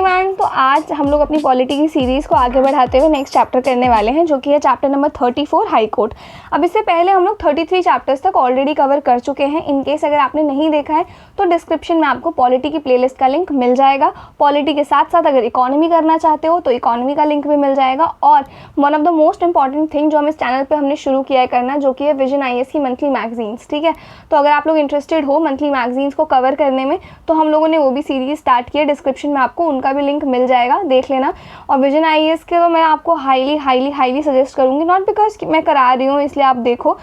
Everyone, तो आज हम लोग अपनी पॉलिटी की सीरीज़ को आगे बढ़ाते हुए नेक्स्ट चैप्टर करने वाले हैं, जो कि है चैप्टर नंबर 34 हाई कोर्ट। अब इससे पहले हम लोग 33 चैप्टर्स तक ऑलरेडी कवर कर चुके हैं। इन केस अगर आपने नहीं देखा है तो डिस्क्रिप्शन में आपको पॉलिटी की प्लेलिस्ट का लिंक मिल जाएगा। पॉलिटी के साथ साथ अगर इकोनॉमी करना चाहते हो तो इकोनॉमी का लिंक भी मिल जाएगा। और one of the most important thing जो हम इस चैनल पर हमने शुरू किया है करना, जो कि है विजन IAS की मंथली मैगजीन्स। ठीक है, तो अगर आप लोग इंटरेस्टेड हो मंथली मैगजीन्स को कवर करने में तो हम लोगों ने वो भी सीरीज स्टार्ट की है। डिस्क्रिप्शन में आपको उनका भी लिंक मिल जाएगा, देख लेना। और विजन IAS के तो मैं आपको हाईली सजेस्ट करूँगी, नॉट बिकॉज मैं करा रही हूँ इसलिए आप देखो,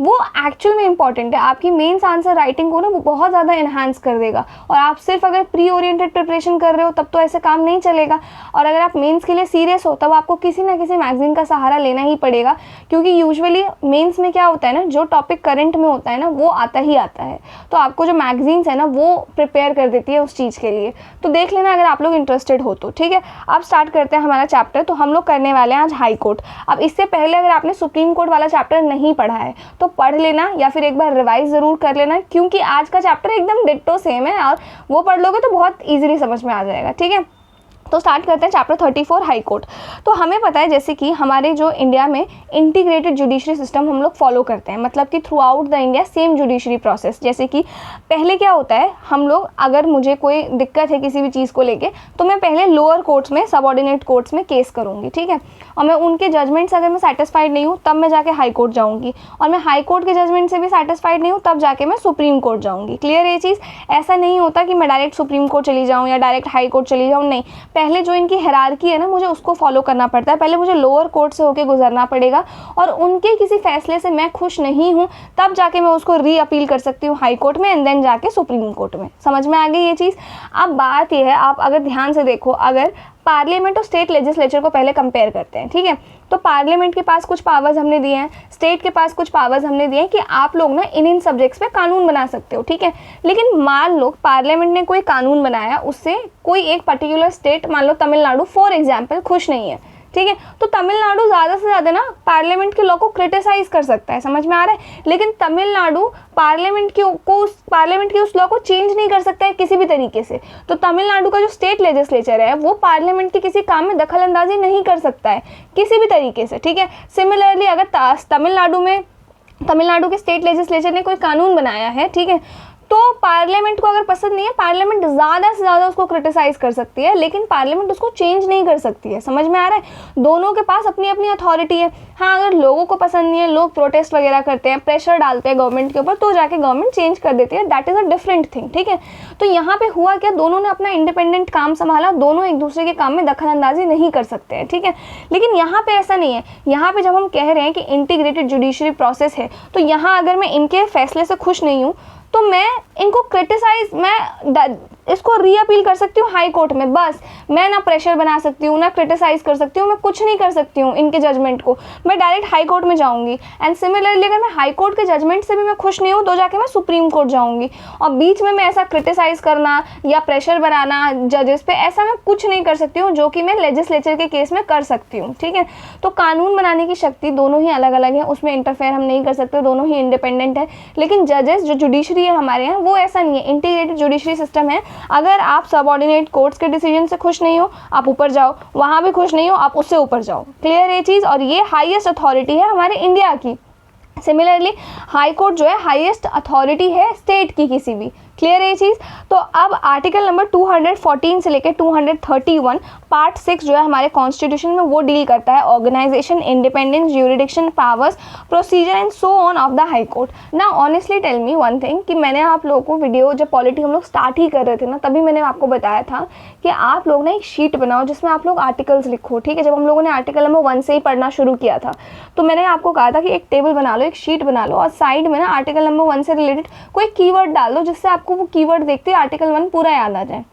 वो एक्चुअल में इंपॉर्टेंट है। आपकी मेंस आंसर राइटिंग को ना वो बहुत ज़्यादा इन्हांस कर देगा। और आप सिर्फ अगर प्री ओरिएंटेड प्रिपरेशन कर रहे हो तब तो ऐसे काम नहीं चलेगा। और अगर आप मेंस के लिए सीरियस हो तब आपको किसी ना किसी मैगजीन का सहारा लेना ही पड़ेगा, क्योंकि यूजुअली मेंस में क्या होता है ना, जो टॉपिक करंट में होता है ना वो आता ही आता है। तो आपको जो मैगजीन्स है ना वो प्रिपेयर कर देती है उस चीज़ के लिए। तो देख लेना अगर आप लोग इंटरेस्टेड हो तो। ठीक है, अब स्टार्ट करते हैं हमारा चैप्टर। तो हम लोग करने वाले हैं आज हाई कोर्ट। अब इससे पहले अगर आपने सुप्रीम कोर्ट वाला चैप्टर नहीं पढ़ा है तो पढ़ लेना, या फिर एक बार रिवाइज ज़रूर कर लेना, क्योंकि आज का चैप्टर एकदम डिट्टो सेम है और वो पढ़ लोगे तो बहुत इजीली समझ में आ जाएगा। ठीक है, तो स्टार्ट करते हैं चैप्टर 34 हाई कोर्ट। तो हमें पता है जैसे कि हमारे जो इंडिया में इंटीग्रेटेड जुडिशरी सिस्टम हम लोग फॉलो करते हैं, मतलब कि through out the India same judiciary process. जैसे कि पहले क्या होता है, हम लोग अगर मुझे कोई दिक्कत है किसी भी चीज़ को लेके तो मैं पहले लोअर कोर्ट्स में, सबऑर्डिनेट कोर्ट्स में केस करूँगी। ठीक है, और मैं उनके जजमेंट से अगर मैं सेटिस्फाइड नहीं हूँ तब मैं जाके हाई कोर्ट जाऊँगी, और मैं हाई कोर्ट के जजमेंट से भी सेटिस्फाइड नहीं हूँ तब जाके मैं सुप्रीम कोर्ट जाऊँगी। क्लियर ये चीज़? ऐसा नहीं होता कि मैं डायरेक्ट सुप्रीम कोर्ट चली जाऊँ या डायरेक्ट हाई कोर्ट चली जाऊँ, नहीं। पहले जो इनकी हायरार्की है ना मुझे उसको फॉलो करना पड़ता है। पहले मुझे लोअर कोर्ट से होके गुजरना पड़ेगा, और उनके किसी फैसले से मैं खुश नहीं हूँ तब जाके मैं उसको री अपील कर सकती हूँ हाई कोर्ट में, एंड देन जाके सुप्रीम कोर्ट में। समझ में आ गई ये चीज़? अब बात ये है, आप अगर ध्यान से देखो, अगर पार्लियामेंट और स्टेट लेजिस्लेचर को पहले कंपेयर करते हैं। ठीक है, तो पार्लियामेंट के पास कुछ पावर्स हमने दिए हैं, स्टेट के पास कुछ पावर्स हमने दिए हैं कि आप लोग ना इन सब्जेक्ट्स पे कानून बना सकते हो। ठीक है, लेकिन मान लो पार्लियामेंट ने कोई कानून बनाया, उससे कोई एक पर्टिकुलर स्टेट, मान लो तमिलनाडु फॉर एग्जाम्पल, खुश नहीं है। ठीक है, तो तमिलनाडु ज़्यादा से ज़्यादा ना पार्लियामेंट के लॉ को क्रिटिसाइज कर सकता है। समझ में आ रहा है? लेकिन तमिलनाडु पार्लियामेंट की उस लॉ को चेंज नहीं कर सकता है किसी भी तरीके से। तो तमिलनाडु का जो स्टेट लेजिस्लेचर है वो पार्लियामेंट के किसी काम में दखल अंदाजी नहीं कर सकता है किसी भी तरीके से। ठीक है, सिमिलरली अगर तमिलनाडु के स्टेट लेजिस्लेचर ने कोई कानून बनाया है, ठीक है, तो पार्लियामेंट को अगर पसंद नहीं है, पार्लियामेंट ज़्यादा से ज़्यादा उसको क्रिटिसाइज कर सकती है, लेकिन पार्लियामेंट उसको चेंज नहीं कर सकती है। समझ में आ रहा है? दोनों के पास अपनी अपनी अथॉरिटी है। हाँ, अगर लोगों को पसंद नहीं है, लोग प्रोटेस्ट वगैरह करते हैं, प्रेशर डालते हैं गवर्नमेंट के ऊपर, तो जाके गवर्नमेंट चेंज कर देती है। That is a different thing. ठीक है, तो यहाँ पे हुआ क्या, दोनों ने अपना इंडिपेंडेंट काम संभाला, दोनों एक दूसरे के काम में दखल अंदाजी नहीं कर सकते हैं। ठीक है, लेकिन यहाँ पे ऐसा नहीं है। यहाँ पे जब हम कह रहे हैं कि इंटीग्रेटेड जुडिशरी प्रोसेस है, तो यहाँ अगर मैं इनके फैसले से खुश नहीं हूँ तो मैं इनको मैं इसको री अपील कर सकती हूँ हाई कोर्ट में। बस मैं ना प्रेशर बना सकती हूँ, ना क्रिटिसाइज कर सकती हूँ, मैं कुछ नहीं कर सकती हूँ इनके जजमेंट को। मैं डायरेक्ट हाई कोर्ट में जाऊँगी। एंड सिमिलरली अगर मैं हाई कोर्ट के जजमेंट से भी मैं खुश नहीं हूँ तो जाके मैं सुप्रीम कोर्ट जाऊँगी। और बीच में मैं ऐसा क्रिटिसाइज करना या प्रेशर बनाना जजेस पे, ऐसा मैं कुछ नहीं कर सकती हूँ, जो कि मैं लेजिस्लेचर के केस में कर सकती हूँ। ठीक है, तो कानून बनाने की शक्ति दोनों ही अलग अलग है, उसमें इंटरफेयर हम नहीं कर सकते, दोनों ही इंडिपेंडेंट है। लेकिन जजेस जो जुडिशरी है हमारे यहाँ, वो ऐसा नहीं है। इंटीग्रेटेड जुडिशरी सिस्टम है। अगर आप सबऑर्डिनेट कोर्ट्स के डिसीजन से खुश नहीं हो, आप ऊपर जाओ, वहाँ भी खुश नहीं हो, आप उससे ऊपर जाओ। क्लियर ये चीज़? और ये हाईएस्ट अथॉरिटी है हमारे इंडिया की। सिमिलरली हाई कोर्ट जो है हाईएस्ट अथॉरिटी है स्टेट की किसी भी। क्लियर है ये चीज़? तो अब आर्टिकल नंबर 214 से लेकर 231 पार्ट 6 जो है हमारे कॉन्स्टिट्यूशन में, वो डील करता है organisation, independence, jurisdiction, powers, procedure and so on of the high court. ना honestly tell me one thing, कि मैंने आप लोगों को वीडियो जब पॉलिटी हम लोग स्टार्ट ही कर रहे थे ना, तभी मैंने आपको बताया था कि आप लोग ना एक शीट बनाओ जिसमें आप लोग आर्टिकल्स लिखो। ठीक है, जब हम लोगों ने आर्टिकल नंबर 1 से ही पढ़ना शुरू किया था तो मैंने आपको कहा था कि एक टेबल बना लो, एक शीट बना लो, और साइड में ना आर्टिकल नंबर 1 से रिलेटेड कोई कीवर्ड डाल दो, जिससे आपको वो कीवर्ड देखते आर्टिकल 1 पूरा याद आ जाए।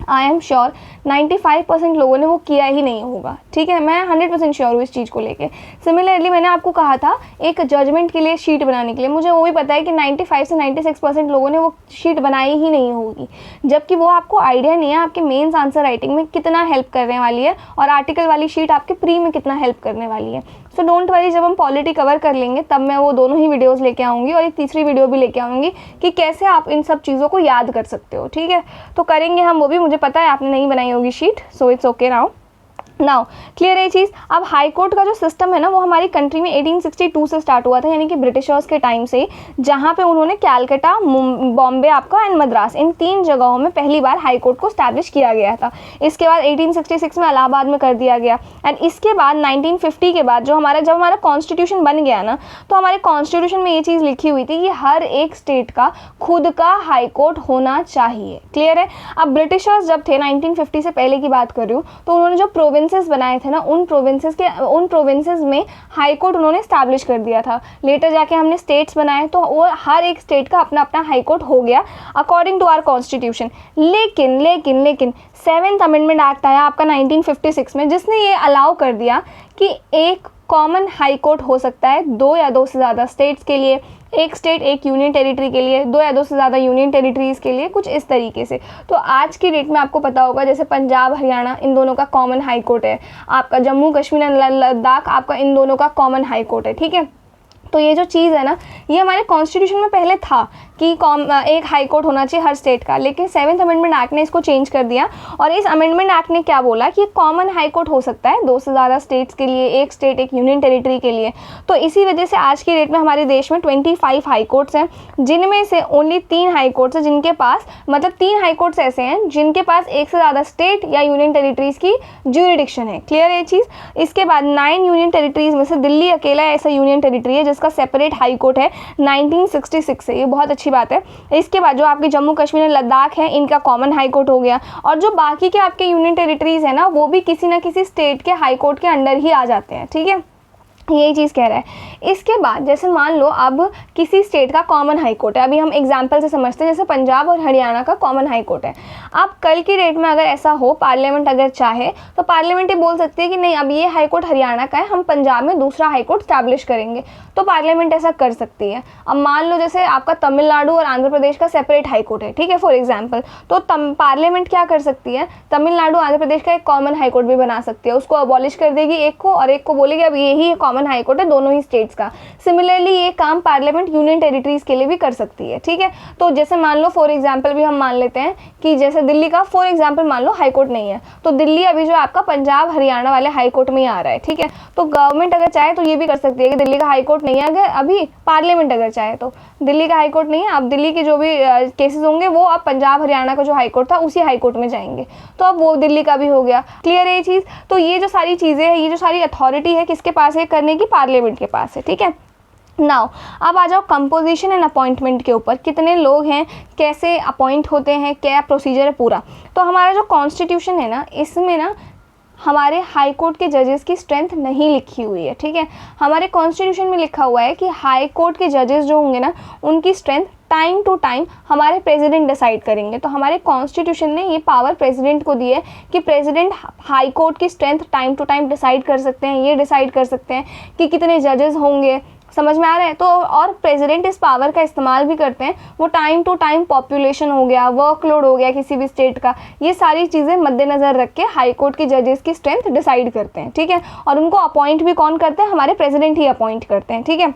आई एम श्योर 95% लोगों ने वो किया ही नहीं होगा। ठीक है, मैं 100% श्योर हूँ इस चीज़ को लेके। सिमिलरली मैंने आपको कहा था एक जजमेंट के लिए शीट बनाने के लिए, मुझे वो भी पता है कि 95 से 96% लोगों ने वो शीट बनाई ही नहीं होगी, जबकि वो आपको आइडिया नहीं है आपके मेंस आंसर राइटिंग में कितना हेल्प करने वाली है और आर्टिकल वाली शीट आपके प्री में कितना हेल्प करने वाली है। सो डोंट वरी, जब हम पॉलिटी कवर कर लेंगे तब मैं वो दोनों ही वीडियोस लेके आऊँगी और एक तीसरी वीडियो भी लेके आऊँगी कि कैसे आप इन सब चीज़ों को याद कर सकते हो, ठीक है। तो करेंगे हम वो भी, मुझे पता है आपने नहीं बनाई होगी sheet, so it's okay now clear है ये चीज़। अब हाई कोर्ट का जो सिस्टम है ना वो हमारी कंट्री में 1862 से स्टार्ट हुआ था, यानी कि ब्रिटिशर्स के टाइम से, जहाँ पे उन्होंने कैलकाटा, बॉम्बे आपका एंड मद्रास, इन 3 जगहों में पहली बार हाई कोर्ट को स्टैब्लिश किया गया था। इसके बाद 1866 में इलाहाबाद में कर दिया गया एंड इसके बाद 1950 के बाद जब हमारा कॉन्स्टिट्यूशन बन गया ना, तो हमारे कॉन्स्टिट्यूशन में ये चीज़ लिखी हुई थी कि हर एक स्टेट का खुद का हाई कोर्ट होना चाहिए, क्लियर है। अब ब्रिटिशर्स जब थे 1950 से पहले की बात कर रही हूँ, तो उन्होंने जो प्रोविंसेस बनाए थे ना, उन प्रोविंसेस में हाई कोर्ट उन्होंने स्टैब्लिश कर दिया था। लेटर जाके हमने स्टेट्स बनाए तो वो हर एक स्टेट का अपना अपना हाई कोर्ट हो गया अकॉर्डिंग टू आवर कॉन्स्टिट्यूशन। लेकिन 7th अमेंडमेंट एक्ट आया आपका 1956 में, जिसने ये अलाउ कर दिया कि एक कॉमन हाई कोर्ट हो सकता है 2 या 2 से ज़्यादा स्टेट्स के लिए, एक स्टेट एक यूनियन टेरिटरी के लिए, 2 या 2 से ज़्यादा यूनियन टेरिटरीज़ के लिए, कुछ इस तरीके से। तो आज की डेट में आपको पता होगा जैसे पंजाब हरियाणा इन दोनों का कॉमन हाई कोर्ट है, आपका जम्मू कश्मीर एंड लद्दाख आपका इन दोनों का कॉमन हाई कोर्ट है, ठीक है। तो ये जो चीज़ है ना, ये हमारे कॉन्स्टिट्यूशन में पहले था कि एक हाई कोर्ट होना चाहिए हर स्टेट का, लेकिन 7th अमेंडमेंट एक्ट ने इसको चेंज कर दिया और इस अमेंडमेंट एक्ट ने क्या बोला कि कॉमन हाई कोर्ट हो सकता है 2 से ज़्यादा स्टेट्स के लिए, एक स्टेट एक यूनियन टेरिटरी के लिए। तो इसी वजह से आज की डेट में हमारे देश में 25 हाई कोर्ट्स हैं, जिनमें से ओनली 3 हाई कोर्ट्स हैं जिनके पास, मतलब 3 हाई कोर्ट्स ऐसे हैं जिनके पास एक से ज़्यादा स्टेट या यूनियन टेरिटरीज़ की ज्यूरिडिक्शन है, क्लियर है ये चीज़। इसके बाद 9 यूनियन टेरिटरीज़ में से दिल्ली अकेला ऐसा यूनियन टेरिटरी है जिसका सेपरेट हाई कोर्ट है 1966 से, ये बहुत अच्छी बात है। इसके बाद जो आपके जम्मू कश्मीर और लद्दाख है, इनका कॉमन हाई कोर्ट हो गया, और जो बाकी के आपके यूनियन टेरिटरीज है ना, वो भी किसी ना किसी स्टेट के हाई कोर्ट के अंडर ही आ जाते हैं, ठीक है। यही चीज़ कह रहा है। इसके बाद जैसे मान लो अब किसी स्टेट का कॉमन हाई कोर्ट है, अभी हम एग्जांपल से समझते हैं, जैसे पंजाब और हरियाणा का कॉमन हाई कोर्ट है। अब कल की डेट में अगर ऐसा हो, पार्लियामेंट अगर चाहे तो पार्लियामेंट ये बोल सकती है कि नहीं, अब ये हाई कोर्ट हरियाणा का है, हम पंजाब में दूसरा हाई कोर्ट स्टैब्लिश करेंगे, तो पार्लियामेंट ऐसा कर सकती है। अब मान लो जैसे आपका तमिलनाडु और आंध्र प्रदेश का सेपरेट हाई कोर्ट है, ठीक है, फॉर एग्जाम्पल, तो पार्लियामेंट क्या कर सकती है, तमिलनाडु आंध्र प्रदेश का एक कॉमन हाई कोर्ट भी बना सकती है, उसको अबॉलिश कर देगी एक को, और एक को बोलेगी अब यही कॉमन हाई कोर्ट है दोनों ही स्टेट्स का। सिमिलरली ये काम पार्लियामेंट यूनियन टेरिटरीज के लिए भी कर सकती है, ठीक है। तो जैसे मान लो फॉर एग्जांपल भी हम मान लेते हैं कि जैसे दिल्ली का फॉर एग्जांपल मान लो हाई कोर्ट नहीं है, तो दिल्ली अभी जो आपका पंजाब हरियाणा वाले हाई कोर्ट में ही आ रहा है, ठीक है। तो गवर्नमेंट अगर चाहे तो ये भी कर सकती है कि दिल्ली का हाई कोर्ट नहीं है, अगर अभी पार्लियामेंट अगर चाहे तो दिल्ली का हाई कोर्ट नहीं है, अब दिल्ली के जो भी केसेस होंगे वो अब पंजाब हरियाणा का जो हाई कोर्ट था उसी हाई कोर्ट में जाएंगे, तो अब वो दिल्ली का भी हो गया, क्लियर है ये चीज़। तो ये जो सारी चीज़ें हैं, ये जो सारी अथॉरिटी है किसके पास है करने की, पार्लियामेंट के पास है, ठीक है। नाउ अब आ जाओ कंपोजिशन एंड अपॉइंटमेंट के ऊपर, कितने लोग हैं, कैसे अपॉइंट होते हैं, क्या प्रोसीजर है पूरा। तो हमारा जो कॉन्स्टिट्यूशन है ना, इसमें ना हमारे हाई कोर्ट के जजेस की स्ट्रेंथ नहीं लिखी हुई है, ठीक है। हमारे कॉन्स्टिट्यूशन में लिखा हुआ है कि हाई कोर्ट के जजेस जो होंगे ना, उनकी स्ट्रेंथ टाइम टू टाइम हमारे प्रेसिडेंट डिसाइड करेंगे। तो हमारे कॉन्स्टिट्यूशन ने ये पावर प्रेसिडेंट को दी है कि प्रेसिडेंट हाई कोर्ट की strength time to time decide कर सकते हैं, ये डिसाइड कर सकते हैं कि कितने जजेस होंगे, समझ में आ रहा है। तो और प्रेसिडेंट इस पावर का इस्तेमाल भी करते हैं, वो टाइम टू टाइम पॉपुलेशन हो गया, वर्कलोड हो गया किसी भी स्टेट का, ये सारी चीज़ें मद्देनज़र रख के हाई कोर्ट की जजेस की स्ट्रेंथ डिसाइड करते हैं, ठीक है। और उनको अपॉइंट भी कौन करते हैं, हमारे प्रेसिडेंट ही अपॉइंट करते हैं, ठीक है।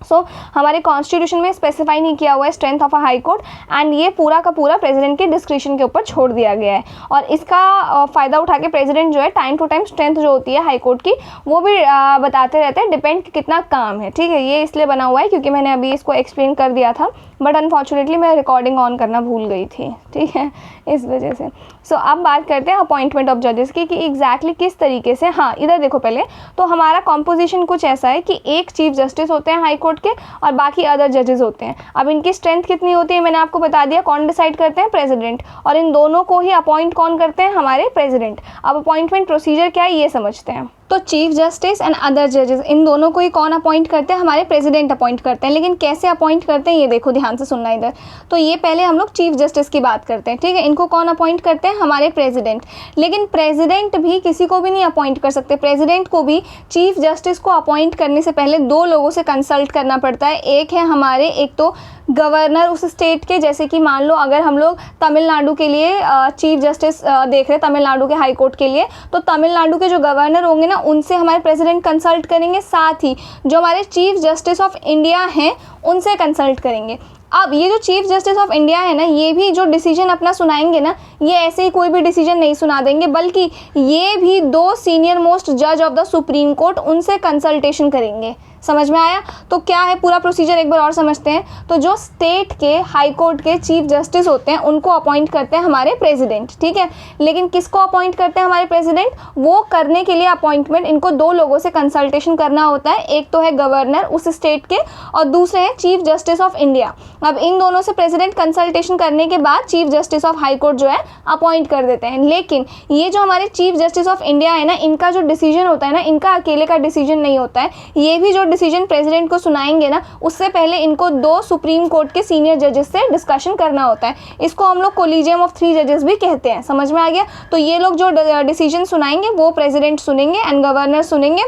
सो हमारे कॉन्स्टिट्यूशन में स्पेसिफाई नहीं किया हुआ है strength of a high court, and ये पूरा का पूरा प्रेसिडेंट के डिस्क्रिप्शन के ऊपर छोड़ दिया गया है। और इसका फ़ायदा उठा के प्रेसिडेंट जो है टाइम टू टाइम स्ट्रेंथ जो होती है हाई कोर्ट की वो भी बताते रहते हैं, डिपेंड कितना काम है, ठीक है। ये इसलिए बना हुआ है क्योंकि मैंने अभी इसको एक्सप्लेन कर दिया था, बट अनफॉर्चुनेटली मैं रिकॉर्डिंग ऑन करना भूल गई थी, ठीक है, इस वजह से। सो अब बात करते हैं अपॉइंटमेंट ऑफ जजेस की कि एग्जैक्टली किस तरीके से। हाँ, इधर देखो पहले, तो हमारा कॉम्पोजिशन कुछ ऐसा है कि एक चीफ जस्टिस होते हैं हाई कोर्ट के और बाकी अदर जजेस होते हैं। अब इनकी स्ट्रेंथ कितनी होती है मैंने आपको बता दिया, कौन डिसाइड करते हैं, प्रेसिडेंट, और इन दोनों को ही अपॉइंट कौन करते हैं, हमारे प्रेसिडेंट। अब अपॉइंटमेंट प्रोसीजर क्या है ये समझते हैं। तो चीफ जस्टिस एंड अदर जजेस इन दोनों को ही कौन अपॉइंट करते हैं, हमारे प्रेसिडेंट अपॉइंट करते हैं। लेकिन कैसे अपॉइंट करते हैं ये देखो, ध्यान से सुनना इधर। तो ये पहले हम लोग चीफ जस्टिस की बात करते हैं, ठीक है। इनको कौन अपॉइंट करते हैं, हमारे प्रेसिडेंट। लेकिन प्रेसिडेंट भी किसी को भी नहीं अपॉइंट कर सकते, प्रेसिडेंट को भी चीफ जस्टिस को अपॉइंट करने से पहले 2 लोगों से कंसल्ट करना पड़ता है। एक है हमारे, एक तो गवर्नर उस स्टेट के, जैसे कि मान लो अगर हम लोग तमिलनाडु के लिए चीफ जस्टिस देख रहे हैं, तमिलनाडु के हाई कोर्ट के लिए, तो तमिलनाडु के जो गवर्नर होंगे ना ना उनसे हमारे प्रेसिडेंट कंसल्ट करेंगे, साथ ही जो हमारे चीफ जस्टिस ऑफ इंडिया हैं उनसे कंसल्ट करेंगे। अब ये जो चीफ जस्टिस ऑफ इंडिया है ना, ये भी जो डिसीजन अपना सुनाएंगे ना, ये ऐसे ही कोई भी डिसीजन नहीं सुना देंगे, बल्कि ये भी 2 सीनियर मोस्ट जज ऑफ द सुप्रीम कोर्ट उनसे कंसल्टेशन करेंगे। समझ में आया? तो क्या है पूरा प्रोसीजर एक बार और समझते हैं। तो जो स्टेट के हाई कोर्ट के चीफ जस्टिस होते हैं उनको अपॉइंट करते हैं हमारे प्रेसिडेंट, ठीक है। लेकिन किसको अपॉइंट करते हैं हमारे प्रेसिडेंट? वो करने के लिए अपॉइंटमेंट इनको 2 लोगों से कंसल्टेशन करना होता है। एक तो है गवर्नर उस स्टेट के और दूसरे हैं चीफ जस्टिस ऑफ इंडिया। अब इन दोनों से प्रेसिडेंट कंसल्टेशन करने के बाद chief justice of high court जो है अपॉइंट कर देते हैं। लेकिन ये जो हमारे चीफ जस्टिस ऑफ इंडिया है ना, इनका जो डिसीजन होता है ना, इनका अकेले का डिसीजन नहीं होता है। ये भी जो डिसीजन प्रेसिडेंट को सुनाएंगे ना, उससे पहले इनको 2 सुप्रीम कोर्ट के सीनियर जजेस से डिस्कशन करना होता है। इसको हम लोग कोलिजियम ऑफ 3 जजेस भी कहते हैं। समझ में आ गया? तो ये लोग जो डिसीजन सुनाएंगे वो प्रेसिडेंट सुनेंगे एंड गवर्नर सुनेंगे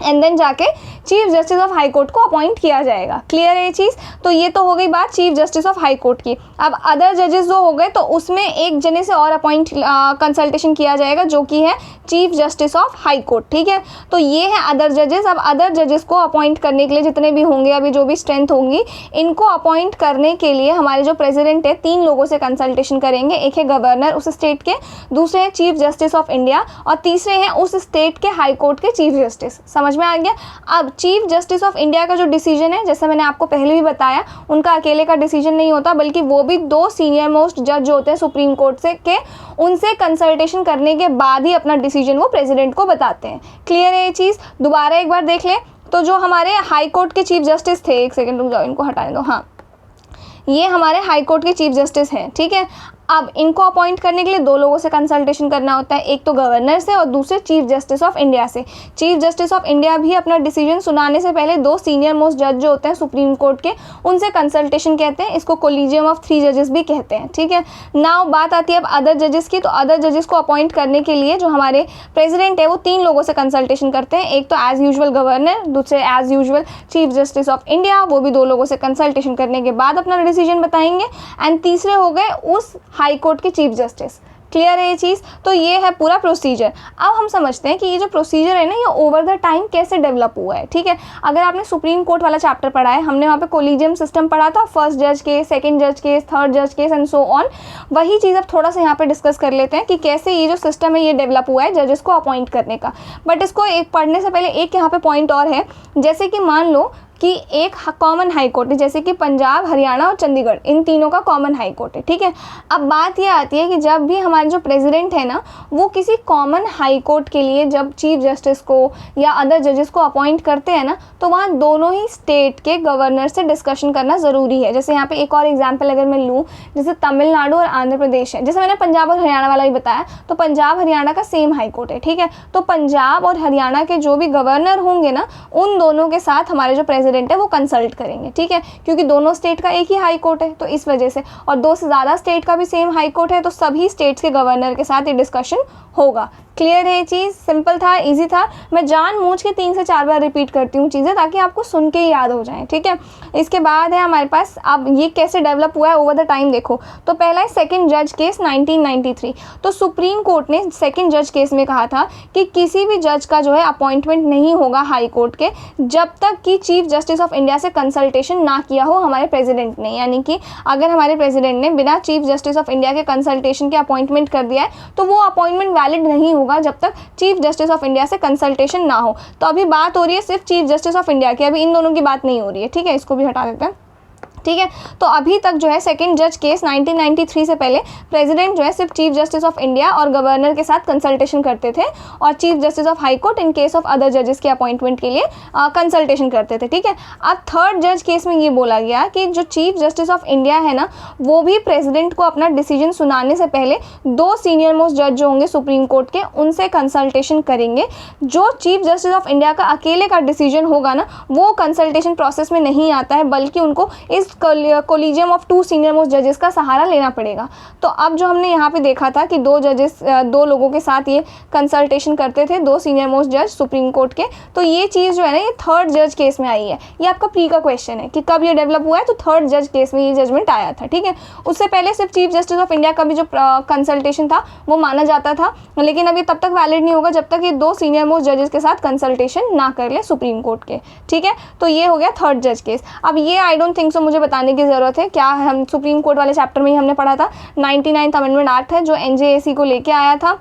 एंड देन जाके chief justice of high court को अपॉइंट किया जाएगा। क्लियर है ये चीज़? तो ये तो हो गई बात chief justice of high court की। अब अदर जजेस जो हो गए तो उसमें एक जने से और अपॉइंट कंसल्टेशन किया जाएगा जो कि है chief justice of high court, ठीक है। तो ये है अदर जजेस। अब अदर जजेस को अपॉइंट करने के लिए जितने भी होंगे, अभी जो भी स्ट्रेंथ होंगी, इनको अपॉइंट करने के लिए हमारे जो प्रेसिडेंट है 3 लोगों से कंसल्टेशन करेंगे। एक है गवर्नर उस स्टेट के, दूसरे हैं चीफ जस्टिस ऑफ इंडिया और तीसरे हैं उस स्टेट के हाई कोर्ट के चीफ जस्टिस। समझ में आ गया? अब चीफ जस्टिस ऑफ इंडिया का जो डिसीजन है, जैसे मैंने आपको पहले भी बताया, उनका अकेले का डिसीजन नहीं होता, बल्कि वो भी 2 सीनियर मोस्ट जज जो होते हैं सुप्रीम कोर्ट से के, उनसे कंसल्टेशन करने के बाद ही अपना डिसीजन वो प्रेसिडेंट को बताते हैं। क्लियर है ये चीज़? दोबारा एक बार देख ले। तो जो हमारे हाई कोर्ट के चीफ जस्टिस थे, एक सेकेंड रुक जाओ, इनको हटाने दो। हाँ, ये हमारे हाई कोर्ट के चीफ जस्टिस हैं, ठीक है। अब इनको अपॉइंट करने के लिए 2 लोगों से कंसल्टेशन करना होता है, एक तो गवर्नर से और दूसरे चीफ जस्टिस ऑफ इंडिया से। चीफ जस्टिस ऑफ इंडिया भी अपना डिसीजन सुनाने से पहले 2 सीनियर मोस्ट जज जो होते हैं सुप्रीम कोर्ट के, उनसे कंसल्टेशन कहते हैं। इसको कोलिजियम ऑफ 3 जजेस भी कहते हैं, ठीक है। नाउ बात आती है अब अदर जजेस की। तो अदर जजेस को अपॉइंट करने के लिए जो हमारे प्रेसिडेंट है वो 3 लोगों से कंसल्टेशन करते हैं। एक तो एज यूजुअल गवर्नर, दूसरे as usual chief justice of India, वो भी 2 लोगों से कंसल्टेशन करने के बाद अपना डिसीजन बताएंगे। एंड तीसरे हो गए उस हाई कोर्ट के चीफ जस्टिस। क्लियर है ये चीज़? तो ये है पूरा प्रोसीजर। अब हम समझते हैं कि ये जो प्रोसीजर है ना, ये ओवर द टाइम कैसे डेवलप हुआ है, ठीक है। अगर आपने सुप्रीम कोर्ट वाला चैप्टर पढ़ा है, हमने वहाँ पे कोलिजियम सिस्टम पढ़ा था, फर्स्ट जज केस, सेकंड जज केस, थर्ड जज केस एंड सो ऑन। वही चीज़ अब थोड़ा सा यहाँ पे डिस्कस कर लेते हैं कि कैसे ये जो सिस्टम है ये डेवलप हुआ है जजेस को अपॉइंट करने का। बट इसको एक पढ़ने से पहले एक यहाँ पे पॉइंट और है, जैसे कि मान लो कि एक कॉमन हाई कोर्ट है, जैसे कि पंजाब, हरियाणा और चंडीगढ़, इन तीनों का कॉमन हाई कोर्ट है, ठीक है। अब बात ये आती है कि जब भी हमारे जो प्रेसिडेंट है ना, वो किसी कॉमन हाई कोर्ट के लिए जब चीफ जस्टिस को या अदर जजेस को अपॉइंट करते हैं ना, तो वहाँ दोनों ही स्टेट के गवर्नर से डिस्कशन करना ज़रूरी है। जैसे यहाँ पे एक और एग्जाम्पल अगर मैं लूँ, जैसे तमिलनाडु और आंध्र प्रदेश है, जैसे मैंने पंजाब और हरियाणा वाला भी बताया, तो पंजाब हरियाणा का सेम हाई कोर्ट है, ठीक है। तो पंजाब और हरियाणा के जो भी गवर्नर होंगे ना, उन दोनों के साथ हमारे जो प्रेसिडेंट है वो कंसल्ट करेंगे, ठीक है। क्योंकि दोनों स्टेट का एक ही हाई कोर्ट है, तो इस वजह से, और 2 से ज़्यादा स्टेट का भी सेम हाई कोर्ट है, तो सभी स्टेट्स के गवर्नर के साथ ये डिस्कशन होगा। क्लियर है ये चीज़? सिंपल था, इजी था। मैं जानबूझ के 3 से 4 बार रिपीट करती हूँ चीज़ें ताकि आपको सुन के ही याद हो जाए, ठीक है। इसके बाद है हमारे पास अब ये कैसे डेवलप हुआ है ओवर द टाइम। देखो, तो पहला है सेकंड जज केस 1993। तो सुप्रीम कोर्ट ने सेकंड जज केस में कहा था कि किसी भी जज का जो है अपॉइंटमेंट नहीं होगा हाई कोर्ट के जब तक कि चीफ जस्टिस ऑफ इंडिया से कंसल्टेशन ना किया हो हमारे प्रेसिडेंट ने। यानी कि अगर हमारे प्रेसिडेंट ने बिना चीफ जस्टिस ऑफ इंडिया के कंसल्टेशन के अपॉइंटमेंट कर दिया है, तो वो अपॉइंटमेंट वैलिड नहीं होगा जब तक चीफ जस्टिस ऑफ इंडिया से कंसल्टेशन ना हो। तो अभी बात हो रही है सिर्फ चीफ जस्टिस ऑफ इंडिया की, अभी इन दोनों की बात नहीं हो रही है, ठीक है। इसको भी हटा देते हैं, ठीक है। तो अभी तक जो है सेकंड जज केस 1993 से पहले प्रेसिडेंट जो है सिर्फ चीफ जस्टिस ऑफ इंडिया और गवर्नर के साथ कंसल्टेशन करते थे और chief justice of high court in case of other जजेस के अपॉइंटमेंट के लिए कंसल्टेशन करते थे, ठीक है। अब थर्ड जज केस में ये बोला गया कि जो चीफ जस्टिस ऑफ इंडिया है ना, वो भी प्रेसिडेंट को अपना डिसीजन सुनाने से पहले 2 सीनियर मोस्ट जज जो होंगे सुप्रीम कोर्ट के, उनसे कंसल्टेशन करेंगे। जो चीफ जस्टिस ऑफ इंडिया का अकेले का डिसीजन होगा ना, वो कंसल्टेशन प्रोसेस में नहीं आता है, बल्कि उनको इस कोलिजियम ऑफ 2 सीनियर मोस्ट जजेस का सहारा लेना पड़ेगा। तो अब जो हमने यहाँ पे देखा था कि 2 लोगों के साथ ये कंसल्टेशन करते थे, 2 सीनियर मोस्ट जज सुप्रीम कोर्ट के, तो ये चीज़ जो है ना ये 3rd जज केस में आई है। ये आपका प्री का क्वेश्चन है कि कब ये डेवलप हुआ है, तो 3rd जज केस में ये जजमेंट आया था, ठीक है। उससे पहले सिर्फ चीफ जस्टिस ऑफ इंडिया का भी जो कंसल्टेशन था वो माना जाता था, लेकिन अब ये तब तक वैलिड नहीं होगा जब तक ये 2 सीनियर मोस्ट जजेस के साथ कंसल्टेशन ना कर ले सुप्रीम कोर्ट के, ठीक है। तो ये हो गया 3rd जज केस। अब ये आई डोंट थिंक सो मुझे बताने की ज़रूरत है, क्या हम सुप्रीम कोर्ट वाले चैप्टर में ही हमने पढ़ा था। 99th अमेंडमेंट एक्ट है जो NJAC को लेके आया था,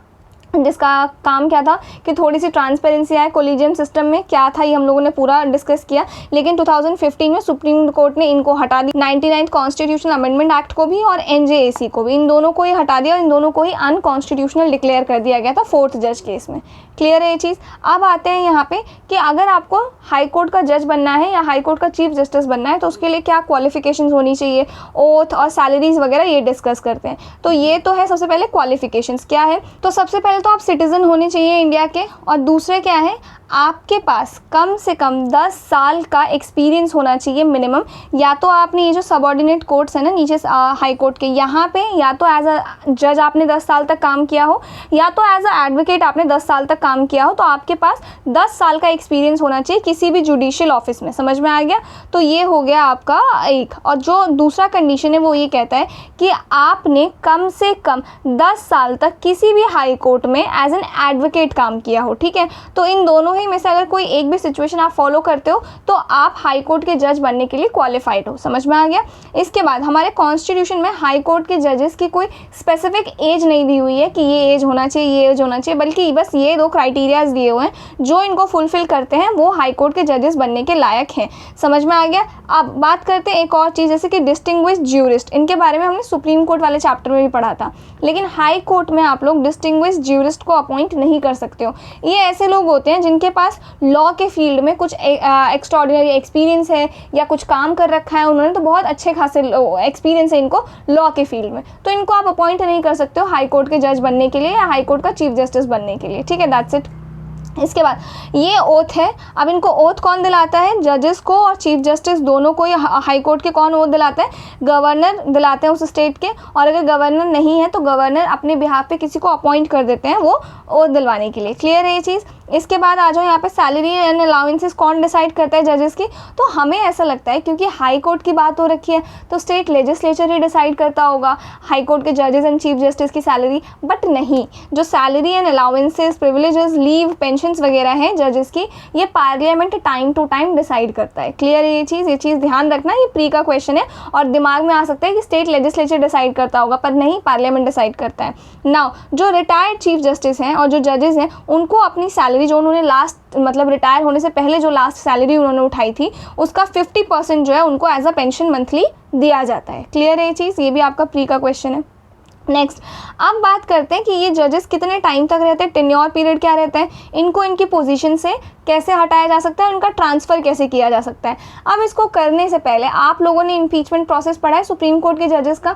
जिसका काम क्या था कि थोड़ी सी ट्रांसपेरेंसी आए कोलिजियम सिस्टम में, क्या था ये हम लोगों ने पूरा डिस्कस किया। लेकिन 2015 में सुप्रीम कोर्ट ने इनको हटा दी, 99th कॉन्स्टिट्यूशनल अमेंडमेंट एक्ट को भी और NJAC को भी, इन दोनों को ही हटा दिया और इन दोनों को ही अनकॉन्स्टिट्यूशनल डिक्लेयर कर दिया गया था 4th जज केस में। क्लियर है ये चीज़। अब आते हैं यहाँ पे कि अगर आपको हाई कोर्ट का जज बनना है या हाई कोर्ट का चीफ जस्टिस बनना है तो उसके लिए क्या क्वालिफिकेशंस होनी चाहिए, ओथ और सैलरीज वगैरह ये डिस्कस करते हैं। तो ये तो है सबसे पहले क्वालिफिकेशंस क्या है। तो सबसे पहले तो आप सिटीजन होने चाहिए इंडिया के, और दूसरे क्या है, आपके पास कम से कम 10 साल का एक्सपीरियंस होना चाहिए मिनिमम। या तो आपने ये जो सबऑर्डिनेट कोर्ट्स है ना नीचे हाई कोर्ट के, यहाँ पे या तो एज अ जज आपने 10 साल तक काम किया हो या तो एज अ एडवोकेट आपने 10 साल तक काम किया हो, तो आपके पास 10 साल का एक्सपीरियंस होना चाहिए किसी भी जुडिशियल ऑफिस में। समझ में आ गया। तो ये हो गया आपका एक। और जो दूसरा कंडीशन है वो ये कहता है कि आपने कम से कम 10 साल तक किसी भी हाई कोर्ट में एज एन एडवोकेट काम किया हो, ठीक है। तो इन दोनों में से अगर कोई एक भी सिचुएशन आप फॉलो करते हो तो आप हाई कोर्ट के जज बनने के लिए क्वालिफाइड हो। समझ में आ गया। इसके बाद हमारे कॉन्स्टिट्यूशन में हाई कोर्ट के जजेस की कोई स्पेसिफिक एज नहीं दी हुई है कि ये एज होना चाहिए, ये एज होना चाहिए, बल्कि बस ये 2 क्राइटेरियाज दिए हुए हैं, जो इनको फुलफिल करते हैं वो हाई कोर्ट के जजेस बनने के लायक हैं। समझ में आ गया। अब बात करते हैं एक और चीज़, जैसे कि डिस्टिंग्विश्ड ज्यूरिस्ट। इनके बारे में हमने सुप्रीम कोर्ट वाले चैप्टर में भी पढ़ा था, लेकिन हाई कोर्ट में आप लोग डिस्टिंग्विश्ड ज्यूरिस्ट को अपॉइंट नहीं कर सकते हो। ये ऐसे लोग होते हैं जिनके पास लॉ के फील्ड में कुछ एक्स्ट्राऑर्डिनरी एक्सपीरियंस है या कुछ काम कर रखा है उन्होंने, तो बहुत अच्छे खासे एक्सपीरियंस है इनको लॉ के फील्ड में, तो इनको आप अपॉइंट नहीं कर सकते हो हाई कोर्ट के जज बनने के लिए या हाई कोर्ट का चीफ जस्टिस बनने के लिए, ठीक है। That's it. इसके बाद ये ओथ है। अब इनको ओथ कौन दिलाता है, जजेस को और चीफ जस्टिस दोनों को। हाई कोर्ट के कौन ओथ दिलाता है, गवर्नर दिलाते हैं उस स्टेट के, और अगर गवर्नर नहीं है तो गवर्नर अपने बिहाफ पे किसी को अपॉइंट कर देते हैं वो ओथ दिलवाने के लिए। क्लियर है ये चीज़। इसके बाद आ जाओ यहाँ पे सैलरी एंड अलाउंसेस कौन डिसाइड करता है जजेस की। तो हमें ऐसा लगता है क्योंकि हाई कोर्ट की बात हो रखी है तो स्टेट लेजिस्लेचर ही डिसाइड करता होगा हाई कोर्ट के जजेस एंड चीफ जस्टिस की सैलरी, बट नहीं, जो salary and allowances, privileges, leave, pensions वगैरह हैं जजेस की, ये parliament time to time decide करता है। क्लियर है ये चीज़ ध्यान रखना। ये प्री का क्वेश्चन है और दिमाग में आ सकता है कि स्टेट लेजिस्लेचर डिसाइड करता होगा, पर नहीं, पार्लियामेंट डिसाइड करता है। नाउ जो रिटायर्ड चीफ जस्टिस हैं और जो जजेस हैं उनको अपनी सैलरी जो उन्होंने लास्ट मतलब रिटायर होने से पहले जो लास्ट सैलरी उन्होंने उठाई थी उसका 50% जो है उनको एज अ पेंशन मंथली दिया जाता है। क्लियर है ये चीज़। ये भी आपका प्री का क्वेश्चन है। नेक्स्ट, अब बात करते हैं कि ये जजेस कितने टाइम तक रहते हैं, टेन्योर पीरियड क्या रहता है, इनको इनकी पोजीशन से कैसे हटाया जा सकता है, उनका ट्रांसफ़र कैसे किया जा सकता है। अब इसको करने से पहले आप लोगों ने इम्पीचमेंट प्रोसेस पढ़ा है सुप्रीम कोर्ट के जजेस का।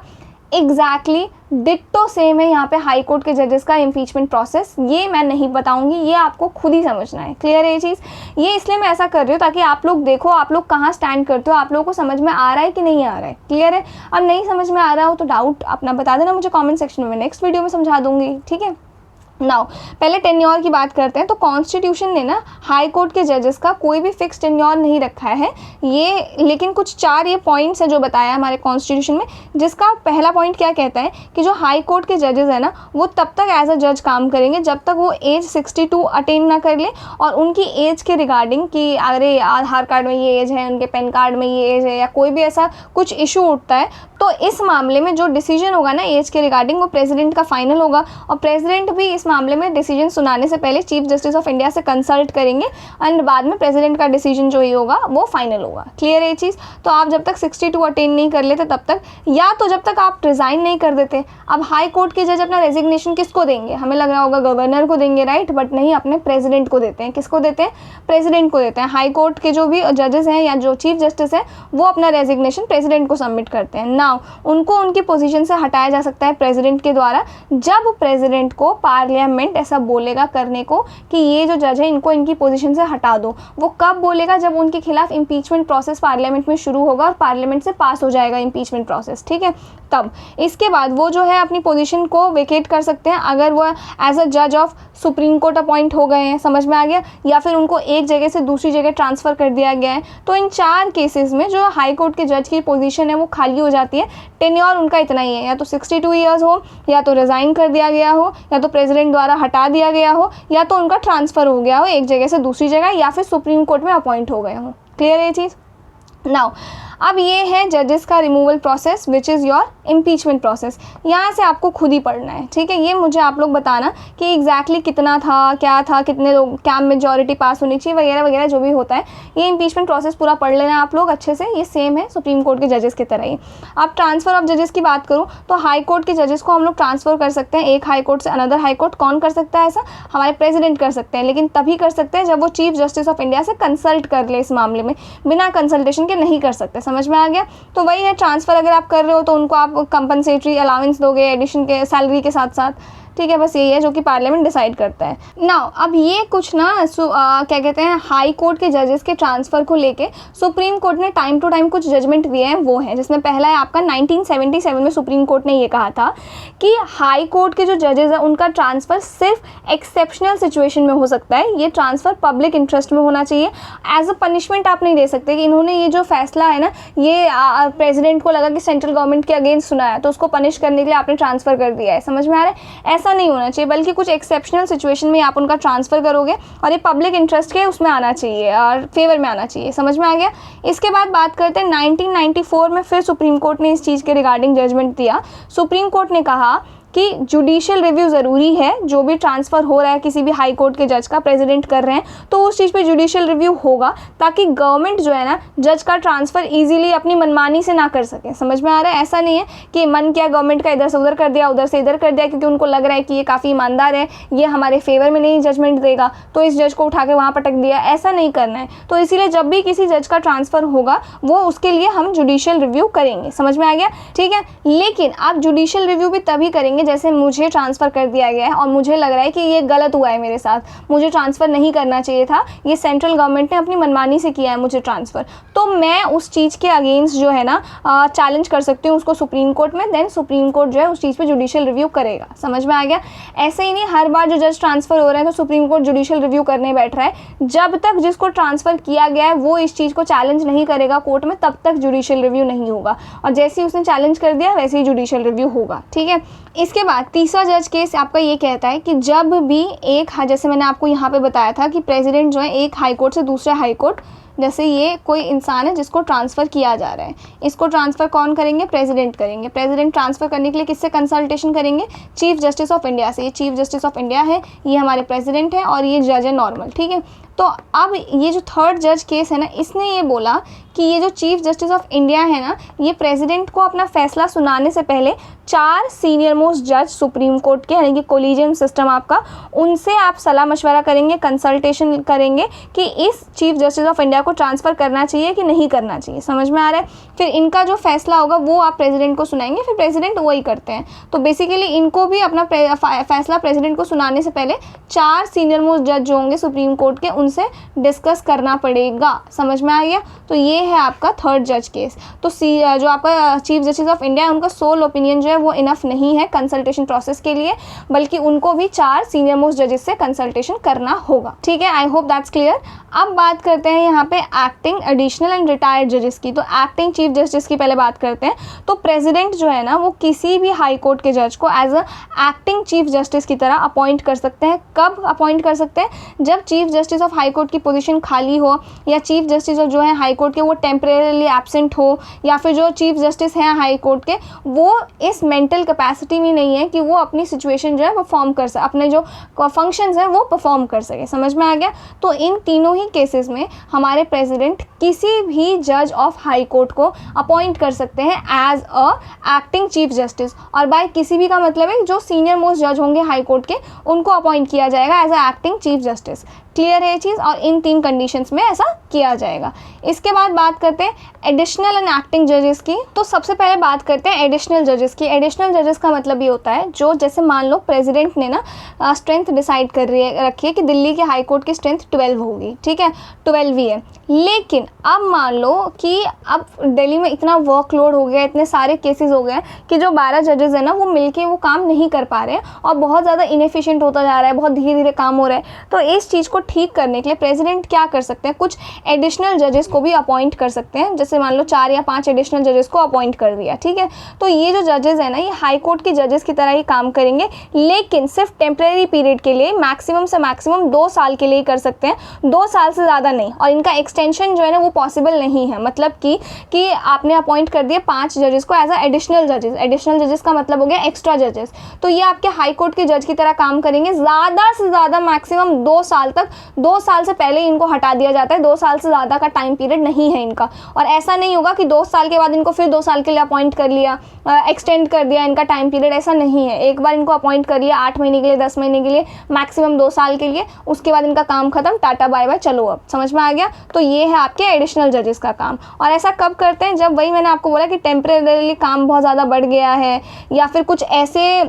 एग्जैक्टली डिट्टो सेम है यहाँ पे हाई कोर्ट के जजेस का इम्पीचमेंट प्रोसेस। ये मैं नहीं बताऊंगी, ये आपको खुद ही समझना है। क्लियर है ये चीज़। ये इसलिए मैं ऐसा कर रही हूँ ताकि आप लोग देखो आप लोग कहाँ स्टैंड करते हो, आप लोगों को समझ में आ रहा है कि नहीं आ रहा है। क्लियर है। अब नहीं समझ में आ रहा हो तो डाउट अपना बता देना मुझे कॉमेंट सेक्शन में, नेक्स्ट वीडियो में समझा दूंगी, ठीक है। नाउ पहले टेन्योर की बात करते हैं। तो कॉन्स्टिट्यूशन ने ना हाई कोर्ट के जजेस का कोई भी फिक्स टेन्योर नहीं रखा है ये, लेकिन कुछ 4 ये पॉइंट्स हैं जो बताया हमारे कॉन्स्टिट्यूशन में, जिसका पहला पॉइंट क्या कहता है कि जो हाई कोर्ट के जजेस हैं ना वो तब तक एज अ जज काम करेंगे जब तक वो एज 62 अटेन ना कर ले, और उनकी एज के रिगार्डिंग कि अरे आधार कार्ड में ये एज है, उनके पैन कार्ड में ये एज है, या कोई भी ऐसा कुछ इशू उठता है तो इस मामले में जो डिसीजन होगा ना एज के रिगार्डिंग वो प्रेसिडेंट का फाइनल होगा, और प्रेसिडेंट भी इस मामले में डिसीजन सुनाने से पहले चीफ जस्टिस ऑफ इंडिया से कंसल्ट करेंगे एंड बाद में प्रेसिडेंट का डिसीजन जो ही होगा वो फाइनल होगा। क्लियर है ये चीज़। तो आप जब तक 62 अटेन नहीं कर लेते तब तक, या तो जब तक आप रिज़ाइन नहीं कर देते। अब हाई कोर्ट के जज अपना रेजिग्नेशन किसको देंगे, हमें लग रहा होगा गवर्नर को देंगे, राइट, बट नहीं, अपने प्रेसिडेंट को देते हैं। किसको देते हैं, प्रेसिडेंट को देते हैं। हाई कोर्ट के जो भी जजेस हैं या जो चीफ जस्टिस हैं वो अपना रेजिग्नेशन प्रेसिडेंट को सबमिट करते हैं। नाउ उनको उनकी पोजीशन से हटाया जा सकता है प्रेसिडेंट के द्वारा जब प्रेसिडेंट को पार्लियामेंट ऐसा बोलेगा करने को कि ये जो जज है इनको इनकी पोजीशन से हटा दो, वो कब बोलेगा? जब उनके खिलाफ इम्पीचमेंट प्रोसेस पार्लियामेंट में शुरू होगा और पार्लियामेंट से पास हो जाएगा इम्पीचमेंट प्रोसेस, ठीक है। तब इसके बाद वो जो है अपनी पोजीशन को वेकेट कर सकते हैं अगर वो एज अ जज ऑफ सुप्रीम कोर्ट अपॉइंट हो गए हैं, समझ में आ गया, या फिर उनको एक जगह से दूसरी जगह ट्रांसफ़र कर दिया गया है। तो इन 4 केसेस में जो हाई कोर्ट के जज की पोजीशन है वो खाली हो जाती है। टेन्योर उनका इतना ही है, या तो 62 ईयर्स हो, या तो रिज़ाइन कर दिया गया हो, या तो प्रेसिडेंट द्वारा हटा दिया गया हो, या तो उनका ट्रांसफ़र हो गया हो एक जगह से दूसरी जगह, या फिर सुप्रीम कोर्ट में अपॉइंट हो गए हो। क्लियर है ये चीज़? नाउ अब ये है जजेस का removal process which is your impeachment process. यहाँ से आपको खुद ही पढ़ना है, ठीक है। ये मुझे आप लोग बताना कि एग्जैक्टली कितना था, क्या था, कितने लोग, क्या मेजॉरिटी पास होनी चाहिए, वगैरह वगैरह जो भी होता है। ये इम्पीचमेंट प्रोसेस पूरा पढ़ लेना आप लोग अच्छे से, ये सेम है सुप्रीम कोर्ट के जजेस की तरह ही। अब ट्रांसफ़र ऑफ जजेस की बात करूँ तो हाई कोर्ट के जजेस को हम लोग ट्रांसफ़र कर सकते हैं एक हाई कोर्ट से अनदर हाई कोर्ट। कौन कर सकता है ऐसा? हमारे प्रेसिडेंट कर सकते हैं, लेकिन तभी कर सकते हैं जब वो चीफ जस्टिस ऑफ इंडिया से कंसल्ट कर ले। इस मामले में बिना कंसल्टेशन के नहीं कर सकते, समझ में आ गया? तो वही है, ट्रांसफ़र अगर आप कर रहे हो तो उनको आप कंपनसेटरी अलाउंस दोगे एडिशन के सैलरी के साथ साथ, ठीक है। बस यही है जो कि पार्लियामेंट डिसाइड करता है। नाउ अब ये कुछ ना क्या कहते हैं, हाई कोर्ट के जजेस के ट्रांसफ़र को लेके सुप्रीम कोर्ट ने टाइम टू टाइम कुछ जजमेंट दिए हैं, वो हैं जिसमें पहला है आपका 1977 में सुप्रीम कोर्ट ने ये कहा था कि हाई कोर्ट के जो जजेस हैं उनका ट्रांसफ़र सिर्फ एक्सेप्शनल सिचुएशन में हो सकता है। ये ट्रांसफ़र पब्लिक इंटरेस्ट में होना चाहिए, एज अ पनिशमेंट आप नहीं दे सकते कि इन्होंने ये जो फैसला है ना, ये प्रेसिडेंट को लगा कि सेंट्रल गवर्नमेंट के अगेंस्ट सुना है तो उसको पनिश करने के लिए आपने ट्रांसफ़र कर दिया है, समझ में आ रहा है? ऐसा नहीं होना चाहिए, बल्कि कुछ एक्सेप्शनल सिचुएशन में आप उनका ट्रांसफ़र करोगे और ये पब्लिक इंटरेस्ट के उसमें आना चाहिए और फेवर में आना चाहिए, समझ में आ गया? इसके बाद बात करते हैं 1994 में फिर सुप्रीम कोर्ट ने इस चीज़ के रिगार्डिंग जजमेंट दिया। सुप्रीम कोर्ट ने कहा कि जुडिशियल रिव्यू ज़रूरी है, जो भी ट्रांसफ़र हो रहा है किसी भी हाई कोर्ट के जज का प्रेसिडेंट कर रहे हैं तो उस चीज़ पे जुडिशियल रिव्यू होगा, ताकि गवर्नमेंट जो है ना जज का ट्रांसफ़र इजीली अपनी मनमानी से ना कर सके। समझ में आ रहा है? ऐसा नहीं है कि मन किया गवर्नमेंट का इधर से उधर कर दिया, उधर से इधर कर दिया, क्योंकि उनको लग रहा है कि ये काफ़ी ईमानदार है, ये हमारे फेवर में नहीं जजमेंट देगा तो इस जज को उठा के वहाँ पटक दिया। ऐसा नहीं करना है। तो इसीलिए जब भी किसी जज का ट्रांसफ़र होगा वो उसके लिए हम जुडिशियल रिव्यू करेंगे, समझ में आ गया? ठीक है। लेकिन आप जुडिशियल रिव्यू भी तभी करेंगे जैसे मुझे ट्रांसफ़र कर दिया गया है और मुझे लग रहा है कि ये गलत हुआ है मेरे साथ, मुझे ट्रांसफ़र नहीं करना चाहिए था, ये सेंट्रल गवर्नमेंट ने अपनी मनमानी से किया है मुझे ट्रांसफ़र, तो मैं उस चीज़ के अगेंस्ट जो है ना चैलेंज कर सकती हूँ उसको सुप्रीम कोर्ट में। देन सुप्रीम कोर्ट जो है उस चीज़ पे जुडिशियल रिव्यू करेगा, समझ में आ गया? ऐसे ही नहीं हर बार जो जज ट्रांसफ़र हो रहे हैं तो सुप्रीम कोर्ट जुडिशियल रिव्यू करने बैठ रहा है। जब तक जिसको ट्रांसफ़र किया गया है वो इस चीज़ को चैलेंज नहीं करेगा कोर्ट में, तब तक जुडिशियल रिव्यू नहीं होगा, और जैसे ही उसने चैलेंज कर दिया वैसे ही जुडिशियल रिव्यू होगा, ठीक है। इसके बाद तीसरा जज केस आपका ये कहता है कि जब भी एक, जैसे मैंने आपको यहाँ पे बताया था कि प्रेसिडेंट जो है एक हाई कोर्ट से दूसरे हाई कोर्ट, जैसे ये कोई इंसान है जिसको ट्रांसफ़र किया जा रहा है, इसको ट्रांसफ़र कौन करेंगे? प्रेसिडेंट करेंगे। प्रेसिडेंट ट्रांसफ़र करने के लिए किससे कंसल्टेशन करेंगे? चीफ जस्टिस ऑफ इंडिया से। ये चीफ जस्टिस ऑफ इंडिया है, ये हमारे प्रेसिडेंट है और ये जज है नॉर्मल, ठीक है। तो अब ये जो थर्ड जज केस है ना, इसने ये बोला कि ये जो चीफ जस्टिस ऑफ इंडिया है ना, ये प्रेसिडेंट को अपना फैसला सुनाने से पहले 4 सीनियर मोस्ट जज सुप्रीम कोर्ट के, यानी कि कोलिजियम सिस्टम आपका, उनसे आप सलाह मशवरा करेंगे, कंसल्टेशन करेंगे कि इस चीफ जस्टिस ऑफ इंडिया को ट्रांसफ़र करना चाहिए कि नहीं करना चाहिए, समझ में आ रहा है? फिर इनका जो फैसला होगा वो आप प्रेसिडेंट को सुनाएंगे, फिर प्रेसिडेंट वही करते हैं। तो बेसिकली इनको भी अपना फैसला प्रेसिडेंट को सुनाने से पहले 4 सीनियर मोस्ट जज जो होंगे सुप्रीम कोर्ट के, उनसे डिस्कस करना पड़ेगा, समझ में आ गया? तो ये है आपका थर्ड जज केस। तो जो आपका चीफ जस्टिस ऑफ इंडिया है उनका सोल ओपिनियन जो है वो इनफ नहीं है कंसल्टेशन प्रोसेस के लिए, बल्कि उनको भी 4 सीनियर मोस्ट जजेस से कंसल्टेशन करना होगा, ठीक है। I hope that's clear. अब बात करते हैं यहाँ पे एक्टिंग, एडिशनल एंड रिटायर्ड जजेस की। तो एक्टिंग चीफ जस्टिस की पहले बात करते हैं। तो प्रेसिडेंट जो है ना वो किसी भी हाई कोर्ट के जज को as a acting chief justice की तरह अपॉइंट कर सकते हैं। कब अपॉइंट कर सकते हैं? जब chief justice of high court की पोजीशन खाली हो, या चीफ जस्टिस जो है हाई कोर्ट के वो टेम्परेरी एब्सेंट हो, या फिर जो चीफ जस्टिस हैं हाई कोर्ट के वो इस मेंटल कैपेसिटी में नहीं है कि वो अपनी सिचुएशन जो है परफॉर्म कर सके, अपने जो फंक्शंस हैं वो परफॉर्म कर सके, समझ में आ गया? तो इन तीनों ही केसेस में हमारे प्रेसिडेंट किसी भी जज ऑफ हाई कोर्ट को अपॉइंट कर सकते हैं as a acting chief justice. और बाय किसी भी का मतलब है जो सीनियर मोस्ट जज होंगे हाई कोर्ट के, उनको अपॉइंट किया जाएगा as a acting chief justice, clear है ये चीज़, और इन 3 कंडीशंस में ऐसा किया जाएगा। इसके बाद बात करते हैं एडिशनल एंड एक्टिंग जजेस की। तो सबसे पहले बात करते हैं एडिशनल जजेस की। एडिशनल जजेस का मतलब ये होता है जो, जैसे मान लो प्रेसिडेंट ने ना स्ट्रेंथ डिसाइड कर रखी है कि दिल्ली के हाई कोर्ट की स्ट्रेंथ 12 होगी, ठीक है, 12 ही है, लेकिन अब मान लो कि अब दिल्ली में इतना वर्कलोड हो गया, इतने सारे केसेस हो गए कि जो 12 जजेस हैं ना वो मिलके वो काम नहीं कर पा रहे हैं और बहुत ज़्यादा इनएफिशिएंट होता जा रहा है, बहुत धीरे धीरे काम हो रहा है। तो इस चीज़ को ठीक करने के लिए प्रेसिडेंट क्या कर सकते हैं, कुछ एडिशनल जजेस को भी अपॉइंट कर सकते हैं। जैसे मान लो 4 या 5 एडिशनल जजेस को अपॉइंट कर दिया, ठीक है। तो ये जो जजेस है ना ये हाई कोर्ट के जजेस की तरह ही काम करेंगे, लेकिन सिर्फ टेम्परेरी पीरियड के लिए, मैक्सिमम से मैक्सिमम 2 साल के लिए ही कर सकते हैं, 2 साल से ज़्यादा नहीं। और इनका एक्सटेंशन जो है ना वो पॉसिबल नहीं है। मतलब कि आपने अपॉइंट कर दिए 5 जजेस को एज अ एडिशनल जजेस। एडिशनल जजेस का मतलब हो गया एक्स्ट्रा जजेस। तो ये आपके हाई कोर्ट के जज की तरह काम करेंगे, ज़्यादा से ज़्यादा मैक्सिमम 2 साल तक। 2 साल से पहले इनको हटा दिया जाता है, 2 साल से ज़्यादा का टाइम पीरियड नहीं है इनका। और ऐसा नहीं होगा कि 2 साल के बाद इनको फिर 2 साल के लिए अपॉइंट कर लिया, एक्सटेंड कर दिया इनका टाइम पीरियड, ऐसा नहीं है। एक बार इनको अपॉइंट कर लिया 8 महीने के लिए, 10 महीने के लिए, मैक्सिमम 2 साल के लिए, उसके बाद इनका काम खत्म, टाटा बाय बाय, चलो अब समझ में आ गया। तो ये है आपके एडिशनल जजेस का काम। और ऐसा कब करते हैं, जब वही मैंने आपको बोला कि टेम्परेरीली काम बहुत ज़्यादा बढ़ गया है या फिर कुछ ऐसे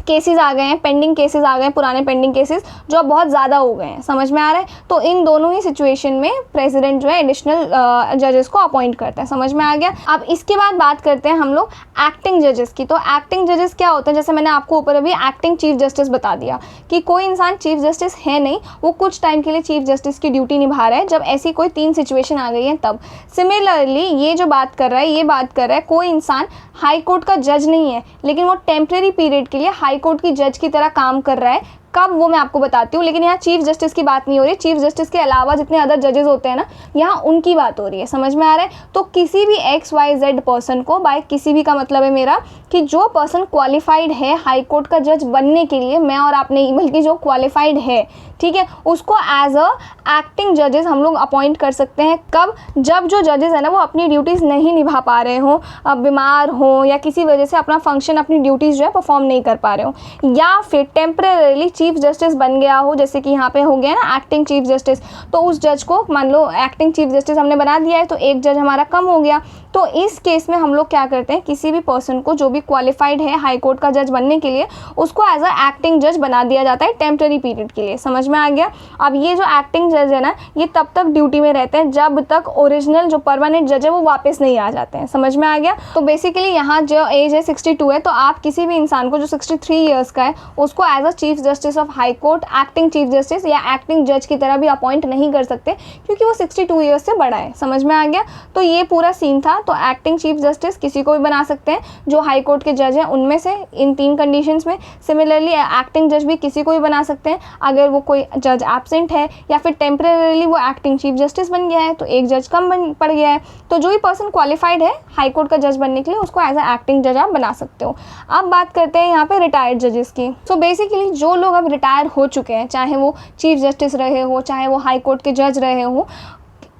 केसेस आ गए हैं, पेंडिंग केसेस आ गए हैं, पुराने पेंडिंग केसेस जो अब बहुत ज़्यादा हो गए हैं, समझ में आ रहा है। तो इन दोनों ही सिचुएशन में प्रेसिडेंट जो है एडिशनल जजेस को अपॉइंट करता है, समझ में आ गया। अब इसके बाद बात करते हैं हम लोग एक्टिंग जजेस की। तो एक्टिंग जजेस क्या होते हैं, जैसे मैंने आपको ऊपर अभी एक्टिंग चीफ जस्टिस बता दिया कि कोई इंसान चीफ जस्टिस है नहीं, वो कुछ टाइम के लिए चीफ जस्टिस की ड्यूटी निभा रहा है, जब ऐसी कोई 3 सिचुएशन आ गई है तब। सिमिलरली ये जो बात कर रहा है, ये बात कर रहा है कोई इंसान हाई कोर्ट का जज नहीं है, लेकिन वो टेम्परेरी पीरियड के लिए हाई कोर्ट की जज की तरह काम कर रहा है। कब, वो मैं आपको बताती हूँ। लेकिन यहाँ चीफ जस्टिस की बात नहीं हो रही, चीफ जस्टिस के अलावा जितने अदर जजेस होते हैं ना, यहाँ उनकी बात हो रही है, समझ में आ रहा है। तो किसी भी XYZ पर्सन को, बाय किसी भी का मतलब है मेरा कि जो पर्सन क्वालिफाइड है हाई कोर्ट का जज बनने के लिए, मैं और आप नहीं बल्कि जो क्वालिफाइड है, ठीक है, उसको एज अ एक्टिंग जजेस हम लोग अपॉइंट कर सकते हैं। कब, जब जो जजेस है ना वो अपनी ड्यूटीज़ नहीं निभा पा रहे हों, बीमार हों या किसी वजह से अपना फंक्शन, अपनी ड्यूटीज़ जो है परफॉर्म नहीं कर पा रहे हो, या फिर टेम्परेरीली चीफ जस्टिस बन गया हो, जैसे कि यहाँ पे हो गया ना एक्टिंग चीफ जस्टिस। तो उस जज को, मान लो एक्टिंग चीफ जस्टिस हमने बना दिया है तो एक जज हमारा कम हो गया। तो इस केस में हम लोग क्या करते हैं, किसी भी पर्सन को जो भी क्वालिफाइड है हाई कोर्ट का जज बनने के लिए, उसको एज अ एक्टिंग जज बना दिया जाता है टेम्परेरी पीरियड के लिए, समझ में आ गया। अब ये जो एक्टिंग जज है ना, ये तब तक ड्यूटी में रहते हैं जब तक ओरिजिनल जो परमानेंट जज है वो वापस नहीं आ जाते हैं, समझ में आ गया। तो बेसिकली यहाँ जो एज है 62 है, तो आप किसी भी इंसान को जो 63 ईयर्स का है उसको as a chief justice of high court, acting chief justice या एक्टिंग जज की तरह भी अपॉइंट नहीं कर सकते, क्योंकि वो 62 ईयर्स से बड़ा है, समझ में आ गया। तो ये पूरा सीन था। तो एक्टिंग चीफ जस्टिस किसी को भी बना सकते हैं जो हाई कोर्ट के जज हैं उनमें से, इन 3 कंडीशंस में। सिमिलरली एक्टिंग जज भी किसी को भी बना सकते हैं अगर वो कोई जज एब्सेंट है या फिर टेम्परेरीली वो एक्टिंग चीफ जस्टिस बन गया है तो एक जज कम पड़ गया है। तो जो भी पर्सन क्वालिफाइड है हाई कोर्ट का जज बनने के लिए, उसको एज अ एक्टिंग जज आप बना सकते हो। अब बात करते हैं यहाँ पे रिटायर्ड जजेस की। सो बेसिकली जो लोग अब रिटायर हो चुके हैं, चाहे वो चीफ जस्टिस रहे हो, चाहे वो हाई कोर्ट के जज रहे हो,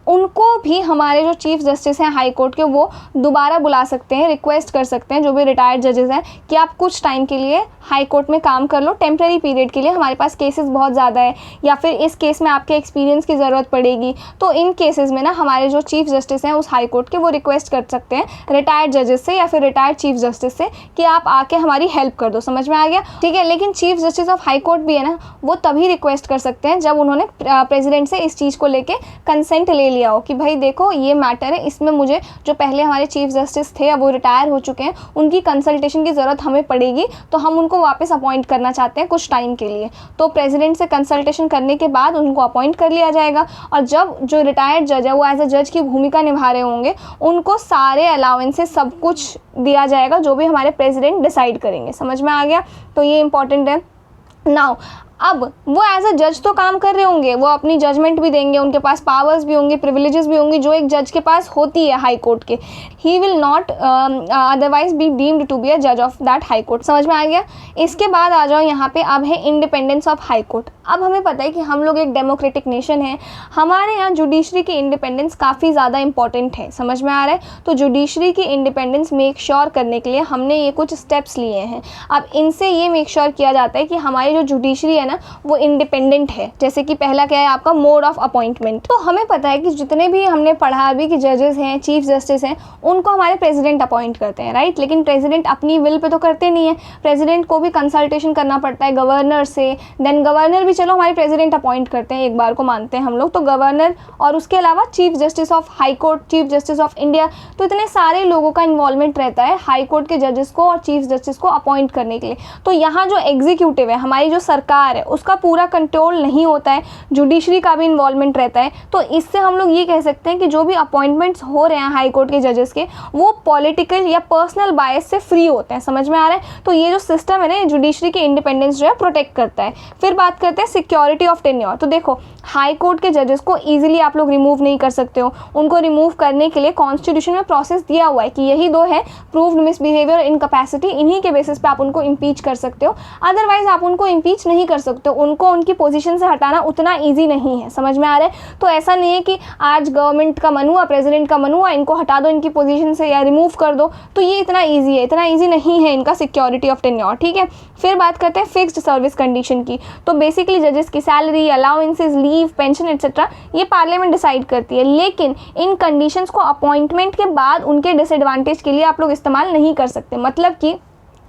उनको भी हमारे जो चीफ जस्टिस हैं हाई कोर्ट के, वो दोबारा बुला सकते हैं, रिक्वेस्ट कर सकते हैं जो भी रिटायर्ड जजेस हैं कि आप कुछ टाइम के लिए हाई कोर्ट में काम कर लो, टेम्परेरी पीरियड के लिए, हमारे पास केसेस बहुत ज़्यादा है या फिर इस केस में आपके एक्सपीरियंस की ज़रूरत पड़ेगी। तो इन केसेस में ना हमारे जो चीफ जस्टिस हैं उस हाई कोर्ट के, वो रिक्वेस्ट कर सकते हैं रिटायर्ड जजेस से या फिर रिटायर्ड चीफ जस्टिस से कि आप आके हमारी हेल्प कर दो, समझ में आ गया, ठीक है। लेकिन chief justice of high court भी है ना, वो तभी रिक्वेस्ट कर सकते हैं जब उन्होंने प्रेसिडेंट से इस चीज़ को लेके कंसेंट ले लिया हो कि भाई देखो ये मैटर है, इसमें मुझे जो पहले हमारे चीफ जस्टिस थे अब वो रिटायर हो चुके हैं, उनकी कंसल्टेशन की ज़रूरत हमें पड़ेगी, तो हम उनको वापस अपॉइंट करना चाहते हैं कुछ टाइम के लिए। तो प्रेसिडेंट से कंसल्टेशन करने के बाद उनको अपॉइंट कर लिया जाएगा, और जब जो रिटायर्ड जज है वो एज अ जज की भूमिका निभा रहे होंगे, उनको सारे अलाउंसेस सब कुछ दिया जाएगा जो भी हमारे प्रेसिडेंट डिसाइड करेंगे, समझ में आ गया। तो ये इंपॉर्टेंट है। नाउ अब वो एज अ जज तो काम कर रहे होंगे, वो अपनी जजमेंट भी देंगे, उनके पास पावर्स भी होंगी, प्रिविलेजेस भी होंगी जो एक जज के पास होती है हाई कोर्ट के। He will not otherwise be deemed to be a जज ऑफ दैट हाई कोर्ट, समझ में आ गया। इसके बाद आ जाओ यहाँ पे, अब है इंडिपेंडेंस ऑफ हाई कोर्ट। अब हमें पता है कि हम लोग एक डेमोक्रेटिक नेशन है, हमारे यहाँ जुडिशरी की इंडिपेंडेंस काफ़ी ज़्यादा इंपॉर्टेंट है, समझ में आ रहा है। तो जुडिशरी की इंडिपेंडेंस मेक श्योर करने के लिए हमने ये कुछ स्टेप्स लिए हैं। अब इनसे ये मेक श्योर किया जाता है कि हमारी जो जुडिशरी है ना वो इंडिपेंडेंट है। जैसे कि पहला क्या है आपका मोड ऑफ अपॉइंटमेंट। तो हमें पता है कि जितने भी हमने पढ़ा अभी कि जजेस हैं, चीफ जस्टिस हैं, उनको हमारे प्रेसिडेंट अपॉइंट करते हैं, राइट। लेकिन प्रेसिडेंट अपनी विल पे तो करते नहीं है, प्रेसिडेंट को भी कंसल्टेशन करना पड़ता है गवर्नर से। देन गवर्नर भी चलो हमारे प्रेसिडेंट अपॉइंट करते हैं, एक बार को मानते हैं हम लोग, तो गवर्नर और उसके अलावा chief justice of high court, chief justice of India, तो इतने सारे लोगों का इन्वॉल्वमेंट रहता है हाई कोर्ट के जजेस को और चीफ जस्टिस को अपॉइंट करने के लिए। तो यहाँ जो एग्जीक्यूटिव है, हमारी जो सरकार है, उसका पूरा कंट्रोल नहीं होता है, जुडिशरी का भी इन्वॉल्वमेंट रहता है। तो इससे हम लोग ये कह सकते हैं कि जो भी अपॉइंटमेंट्स हो रहे हैं हाई कोर्ट के जजेस के, वो पॉलिटिकल या पर्सनल बायस से फ्री होते हैं। समझ में आ रहा है। तो ये जो सिस्टम है ना, जुडिशरी के इंडिपेंडेंस जो है प्रोटेक्ट करता है। फिर बात करते हैं सिक्योरिटी ऑफ टेन्योर। तो देखो हाई कोर्ट के जजेस को ईजिली आप लोग रिमूव नहीं कर सकते हो। उनको रिमूव करने के लिए कॉन्स्टिट्यूशन में प्रोसेस दिया हुआ है कि यही दो है, प्रूव्ड मिसबिहेवियर, इनकैपेसिटी, इन्हीं के बेसिस पे आप उनको इम्पीच कर सकते हो। अदरवाइज आप उनको इम्पीच नहीं कर सकते हो। उनको उनकी पोजीशन से हटाना उतना ईजी नहीं है। समझ में आ रहा है। तो ऐसा नहीं है कि आज गवर्नमेंट का मन हुआ, प्रेसिडेंट का मन हुआ, इनको हटा दो इनकी पोजीशन से या रिमूव कर दो, तो ये इतना ईजी है, इतना ईजी नहीं है इनका सिक्योरिटी ऑफ टेन्योर। ठीक है। फिर बात करते हैं फिक्स्ड सर्विस कंडीशन की। तो बेसिकली जजेस की salary, allowances, leave, pension etcetera ये पार्लियामेंट डिसाइड करती है। लेकिन इन कंडीशंस को अपॉइंटमेंट के बाद उनके डिसएडवांटेज के लिए आप लोग इस्तेमाल नहीं कर सकते। मतलब कि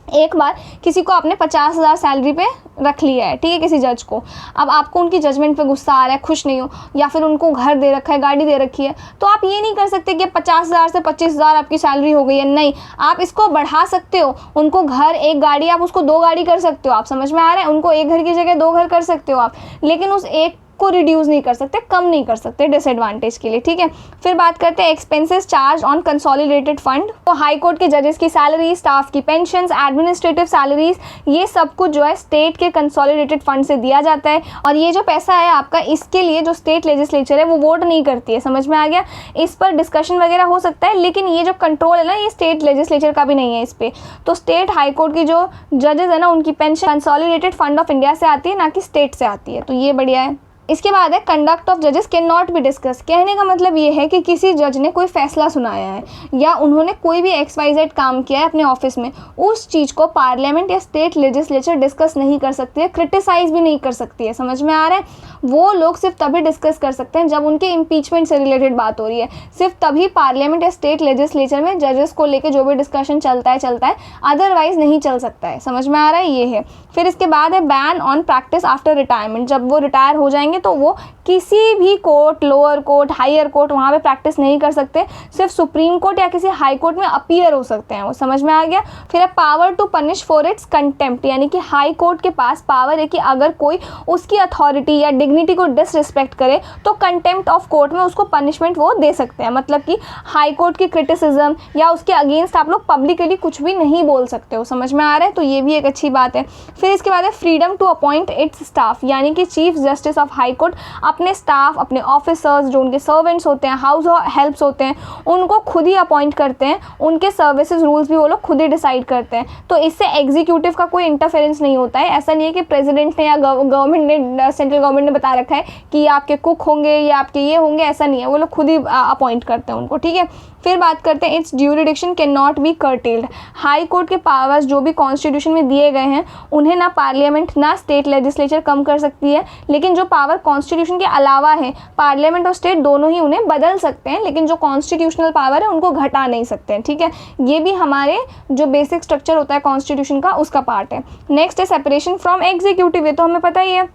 एक बार किसी को आपने 50,000 सैलरी पे रख लिया है, ठीक है, किसी जज को, अब आपको उनकी जजमेंट पे गुस्सा आ रहा है, खुश नहीं हो, या फिर उनको घर दे रखा है, गाड़ी दे रखी है, तो आप ये नहीं कर सकते कि 50,000 से 25,000 आपकी सैलरी हो गई है। नहीं, आप इसको बढ़ा सकते हो। उनको घर, एक गाड़ी, आप उसको 2 गाड़ी कर सकते हो। आप समझ में आ रहा है। उनको एक घर की जगह 2 घर कर सकते हो आप, लेकिन उस एक को रिड्यूस नहीं कर सकते, कम नहीं कर सकते डिसएडवांटेज के लिए। ठीक है। फिर बात करते हैं expenses charge on consolidated fund. तो हाई कोर्ट के जजेस की सैलरी, स्टाफ की पेंशंस, एडमिनिस्ट्रेटिव सैलरीज, ये सब कुछ जो है स्टेट के कंसोलिडेटेड फंड से दिया जाता है। और ये जो पैसा है आपका, इसके लिए जो स्टेट लेजिस्लेचर है वो वोट नहीं करती है। समझ में आ गया। इस पर डिस्कशन वगैरह हो सकता है, लेकिन ये जो कंट्रोल है ना, ये स्टेट लेजिस्लेचर का भी नहीं है इस पर। तो स्टेट हाई कोर्ट की जो जजेस है ना, उनकी pension consolidated fund of India से आती है, ना कि स्टेट से आती है। तो ये बढ़िया है। इसके बाद है कंडक्ट ऑफ जजेस कैन नॉट बी डिस्कस। कहने का मतलब ये है कि किसी जज ने कोई फैसला सुनाया है या उन्होंने कोई भी XYZ काम किया है अपने ऑफिस में, उस चीज़ को पार्लियामेंट या स्टेट लेजिस्लेचर डिस्कस नहीं कर सकती है, क्रिटिसाइज भी नहीं कर सकती है। समझ में आ रहा है। वो लोग सिर्फ तभी डिस्कस कर सकते हैं जब उनके इम्पीचमेंट से रिलेटेड बात हो रही है। सिर्फ तभी पार्लियामेंट या स्टेट लेजिस्लेचर में जजेस को लेकर जो भी डिस्कशन चलता है, अदरवाइज नहीं चल सकता है। समझ में आ रहा है। ये है। फिर इसके बाद है ban on practice after retirement. जब वो रिटायर हो जाएंगे तो वो किसी भी court, lower court, higher court, वहाँ पे प्रैक्टिस नहीं कर सकते। सिर्फ सुप्रीम कोर्ट या किसी हाई कोर्ट में अपीयर हो सकते हैं वो। समझ में आ गया। फिर है power to punish for its contempt, यानी कि हाई कोर्ट के पास पावर है कि अगर कोई उसकी अथॉरिटी या डिग्निटी को डिसरिस्पेक्ट करे तो कंटेम्प्ट ऑफ कोर्ट में उसको पनिशमेंट वो दे सकते हैं। मतलब कि हाई कोर्ट की क्रिटिसिज्म या उसके अगेंस्ट आप लोग पब्लिकली कुछ भी नहीं बोल सकते हो। समझ में आ रहा है। तो ये भी एक अच्छी बात है। फिर इसके बाद है freedom to appoint its staff, यानी कि chief justice of high court अपने स्टाफ, अपने ऑफिसर्स, जो उनके सर्वेंट्स होते हैं, हाउस हेल्प्स होते हैं, उनको खुद ही अपॉइंट करते हैं। उनके सर्विसेज रूल्स भी वो लोग खुद ही डिसाइड करते हैं। तो इससे एग्जीक्यूटिव का कोई इंटरफेरेंस नहीं होता है। ऐसा नहीं है कि प्रेसिडेंट ने या गवर्नमेंट ने, सेंट्रल गवर्नमेंट ने बता रखा है कि ये आपके कुक होंगे या आपके ये होंगे, ऐसा नहीं है। वो लोग खुद ही अपॉइंट करते हैं उनको। ठीक है। फिर बात करते हैं its jurisdiction can not be curtailed. High court के पावर्स जो भी कॉन्स्टिट्यूशन में दिए गए हैं, उन्हें ना पार्लियामेंट ना स्टेट लेजिस्लेचर कम कर सकती है। लेकिन जो पावर कॉन्स्टिट्यूशन के अलावा है, पार्लियामेंट और स्टेट दोनों ही उन्हें बदल सकते हैं, लेकिन जो कॉन्स्टिट्यूशनल पावर है उनको घटा नहीं सकते हैं। ठीक है। ये भी हमारे जो बेसिक स्ट्रक्चर होता है कॉन्स्टिट्यूशन का, उसका पार्ट है। नेक्स्ट है सेपरेशन फ्रॉम एग्जीक्यूटिव। ये तो हमें पता ही है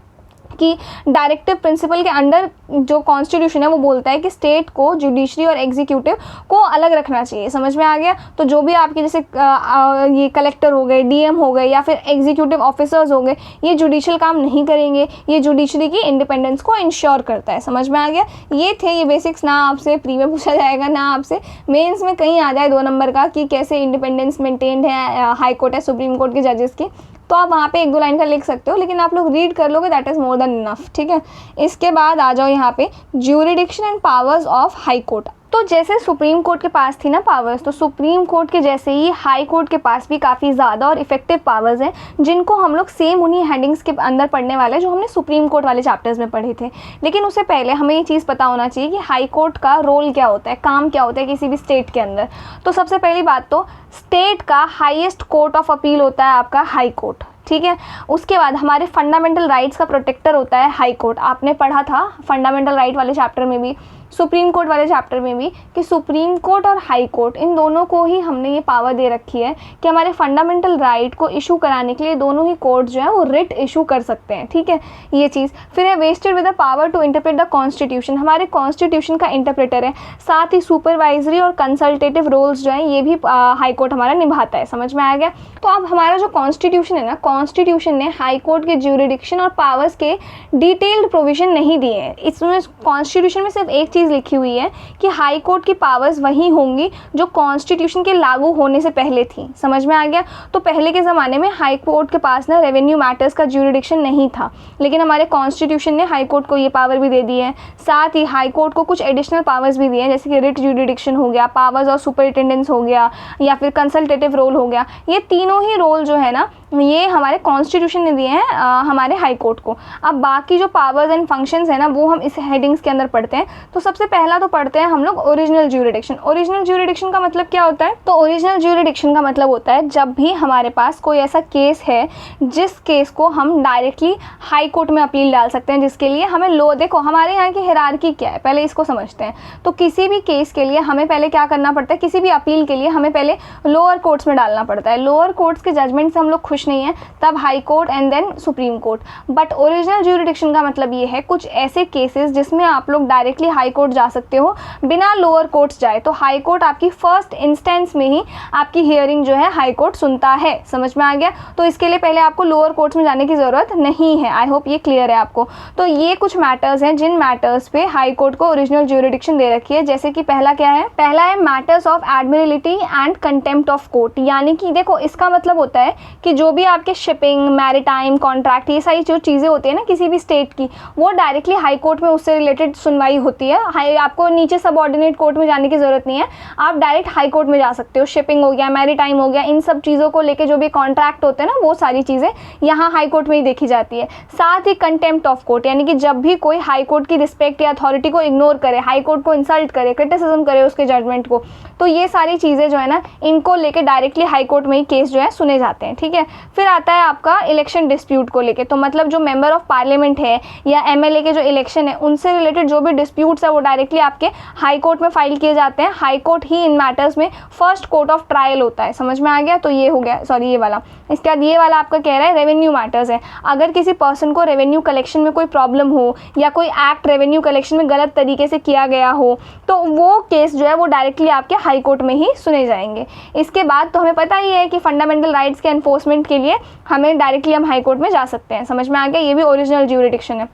कि डायरेक्टिव प्रिंसिपल के अंडर जो कॉन्स्टिट्यूशन है वो बोलता है कि स्टेट को, जुडिशरी और एग्जीक्यूटिव को अलग रखना चाहिए। समझ में आ गया। तो जो भी आपके जैसे ये कलेक्टर हो गए, DM हो गए, या फिर एग्जीक्यूटिव ऑफिसर्स हो गए, ये जुडिशियल काम नहीं करेंगे। ये जुडिशरी की इंडिपेंडेंस को इंश्योर करता है। समझ में आ गया। ये थे ये बेसिक्स। ना आपसे प्री में पूछा जाएगा, ना आपसे मेंस में कहीं आ जाए 2 नंबर का कि कैसे इंडिपेंडेंस मेंटेन्ड है हाई कोर्ट है सुप्रीम कोर्ट के जजेस की, तो आप वहाँ पे 1-2 लाइन का लिख सकते हो, लेकिन आप लोग रीड कर लोगे, that is more than enough. ठीक है। इसके बाद आ जाओ यहाँ पे jurisdiction and powers of high court. तो जैसे सुप्रीम कोर्ट के पास थी ना पावर्स, तो सुप्रीम कोर्ट के जैसे ही हाई कोर्ट के पास भी काफ़ी ज़्यादा और इफेक्टिव पावर्स हैं, जिनको हम लोग सेम उन्हीं हेडिंग्स के अंदर पढ़ने वाले जो हमने सुप्रीम कोर्ट वाले चैप्टर्स में पढ़े थे। लेकिन उससे पहले हमें ये चीज़ पता होना चाहिए कि हाई कोर्ट का रोल क्या होता है, काम क्या होता है किसी भी स्टेट के अंदर। तो सबसे पहली बात, तो स्टेट का हाईएस्ट कोर्ट ऑफ अपील होता है आपका हाई कोर्ट। ठीक है। उसके बाद हमारे फंडामेंटल राइट्स का प्रोटेक्टर होता है हाई कोर्ट। आपने पढ़ा था फंडामेंटल राइट वाले चैप्टर में भी, सुप्रीम कोर्ट वाले चैप्टर में भी, कि सुप्रीम कोर्ट और हाई कोर्ट इन दोनों को ही हमने ये पावर दे रखी है कि हमारे फंडामेंटल राइट को इशू कराने के लिए दोनों ही कोर्ट जो है वो रिट इशू कर सकते हैं, ठीक है, ये चीज़। फिर है vested with the power to interpret the constitution, हमारे कॉन्स्टिट्यूशन का इंटरप्रेटर है। साथ ही सुपरवाइजरी और कंसल्टेटिव रोल्स जो हैं ये भी हाई कोर्ट हमारा निभाता है। समझ में आ गया। तो अब हमारा जो कॉन्स्टिट्यूशन है ना, कॉन्स्टिट्यूशन ने हाई कोर्ट के ज्यूरिडिक्शन और पावर्स के डिटेल्ड प्रोविजन नहीं दिए हैं। इसमें कॉन्स्टिट्यूशन में सिर्फ एक चीज़ लिखी हुई है कि हाई कोर्ट की पावर्स वही होंगी जो कॉन्स्टिट्यूशन के लागू होने से पहले थी। समझ में आ गया। तो पहले के ज़माने में हाई कोर्ट के पास ना रेवेन्यू मैटर्स का ज्यूरिडिक्शन नहीं था, लेकिन हमारे कॉन्स्टिट्यूशन ने हाई कोर्ट को ये पावर भी दे दी है। साथ ही हाई कोर्ट को कुछ एडिशनल पावर्स भी दिए हैं, जैसे कि रिट ज्यूरिडिक्शन हो गया, पावर्स और सुपरिटेंडेंस हो गया, या फिर कंसल्टेटिव रोल हो गया। ये तीनों ही रोल जो है ना ये हमारे कॉन्स्टिट्यूशन ने दिए हैं हमारे हाई कोर्ट को। अब बाकी जो पावर्स एंड फंक्शंस है ना वो हम इस हेडिंग्स के अंदर पढ़ते हैं। तो सबसे पहला तो पढ़ते हैं हम लोग ओरिजिनल ज्यूरिडिक्शन। ओरिजिनल ज्यूरिडिक्शन का मतलब क्या होता है? तो ओरिजिनल ज्यूरिडिक्शन का मतलब होता है जब भी हमारे पास कोई ऐसा केस है जिस केस को हम डायरेक्टली हाई कोर्ट में अपील डाल सकते हैं, जिसके लिए हमें देखो हमारे यहाँ की हिरार्की क्या है, पहले इसको समझते हैं। तो किसी भी केस के लिए हमें पहले क्या करना पड़ता है, किसी भी अपील के लिए हमें पहले लोअर कोर्ट्स में डालना पड़ता है। लोअर कोर्ट्स के जजमेंट से हम लोग खुश नहीं है, तब high court and then supreme court. But original jurisdiction का मतलब ये है कुछ ऐसे केसेस जिसमें आप लोग डायरेक्टली हाई कोर्ट जा सकते हो बिना लोअर कोर्ट्स जाए। तो हाई कोर्ट आपकी फर्स्ट इंस्टेंस में ही आपकी हियरिंग जो है हाई कोर्ट सुनता है। समझ में आ गया। तो इसके लिए पहले आपको लोअर कोर्ट्स में जाने की ज़रूरत नहीं है। आई होप ये क्लियर है आपको। तो ये कुछ मैटर्स हैं जिन मैटर्स पे हाई कोर्ट को ओरिजिनल ज्यूरिडिक्शन दे रखी है। जैसे कि पहला क्या है, पहला है matters of admiralty and contempt of court. यानी कि देखो इसका मतलब होता है कि जो भी आपके शिपिंग, मैरिटाइम, कॉन्ट्रैक्ट, ये सारी जो चीज़ें होती है ना किसी भी स्टेट की, वो डायरेक्टली हाई कोर्ट में उससे रिलेटेड सुनवाई होती है। आपको नीचे सबऑर्डिनेट कोर्ट में जाने की ज़रूरत नहीं है, आप डायरेक्ट हाई कोर्ट में जा सकते हो। शिपिंग हो गया, मैरिटाइम हो गया, इन सब चीज़ों को लेके जो भी कॉन्ट्रैक्ट होते हैं ना वो सारी चीज़ें यहाँ हाई कोर्ट में ही देखी जाती है। साथ ही कंटेम्प्ट ऑफ कोर्ट, यानी कि जब भी कोई हाई कोर्ट की रिस्पेक्ट या अथॉरिटी को इग्नोर करे, हाई कोर्ट को इंसल्ट करे, क्रिटिसिज्म करे उसके जजमेंट को, तो ये सारी चीज़ें जो है ना इनको लेके डायरेक्टली हाई कोर्ट में ही केस जो है सुने जाते हैं। ठीक है। फिर आता है आपका इलेक्शन डिस्प्यूट को लेके। तो मतलब जो मेंबर ऑफ पार्लियामेंट है या एमएलए के जो इलेक्शन है उनसे रिलेटेड जो भी डिस्प्यूट्स है वो डायरेक्टली आपके हाई कोर्ट में फाइल किए जाते हैं। हाई कोर्ट ही इन मैटर्स में फर्स्ट कोर्ट ऑफ ट्रायल होता है। समझ में आ गया। तो ये हो गया, सॉरी ये वाला। इसके बाद ये वाला आपका कह रहा है रेवेन्यू मैटर्स है। अगर किसी पर्सन को रेवेन्यू कलेक्शन में कोई प्रॉब्लम हो या कोई एक्ट रेवेन्यू कलेक्शन में गलत तरीके से किया गया हो तो वो केस जो है वो डायरेक्टली आपके हाई कोर्ट में ही सुने जाएंगे। इसके बाद तो हमें पता ही है कि फंडामेंटल राइट्स के एनफोर्समेंट के लिए हमें डायरेक्टली हम हाई कोर्ट में जा सकते हैं। समझ में आ गया। ये भी ओरिजिनल ज्यूरिडिक्शन है।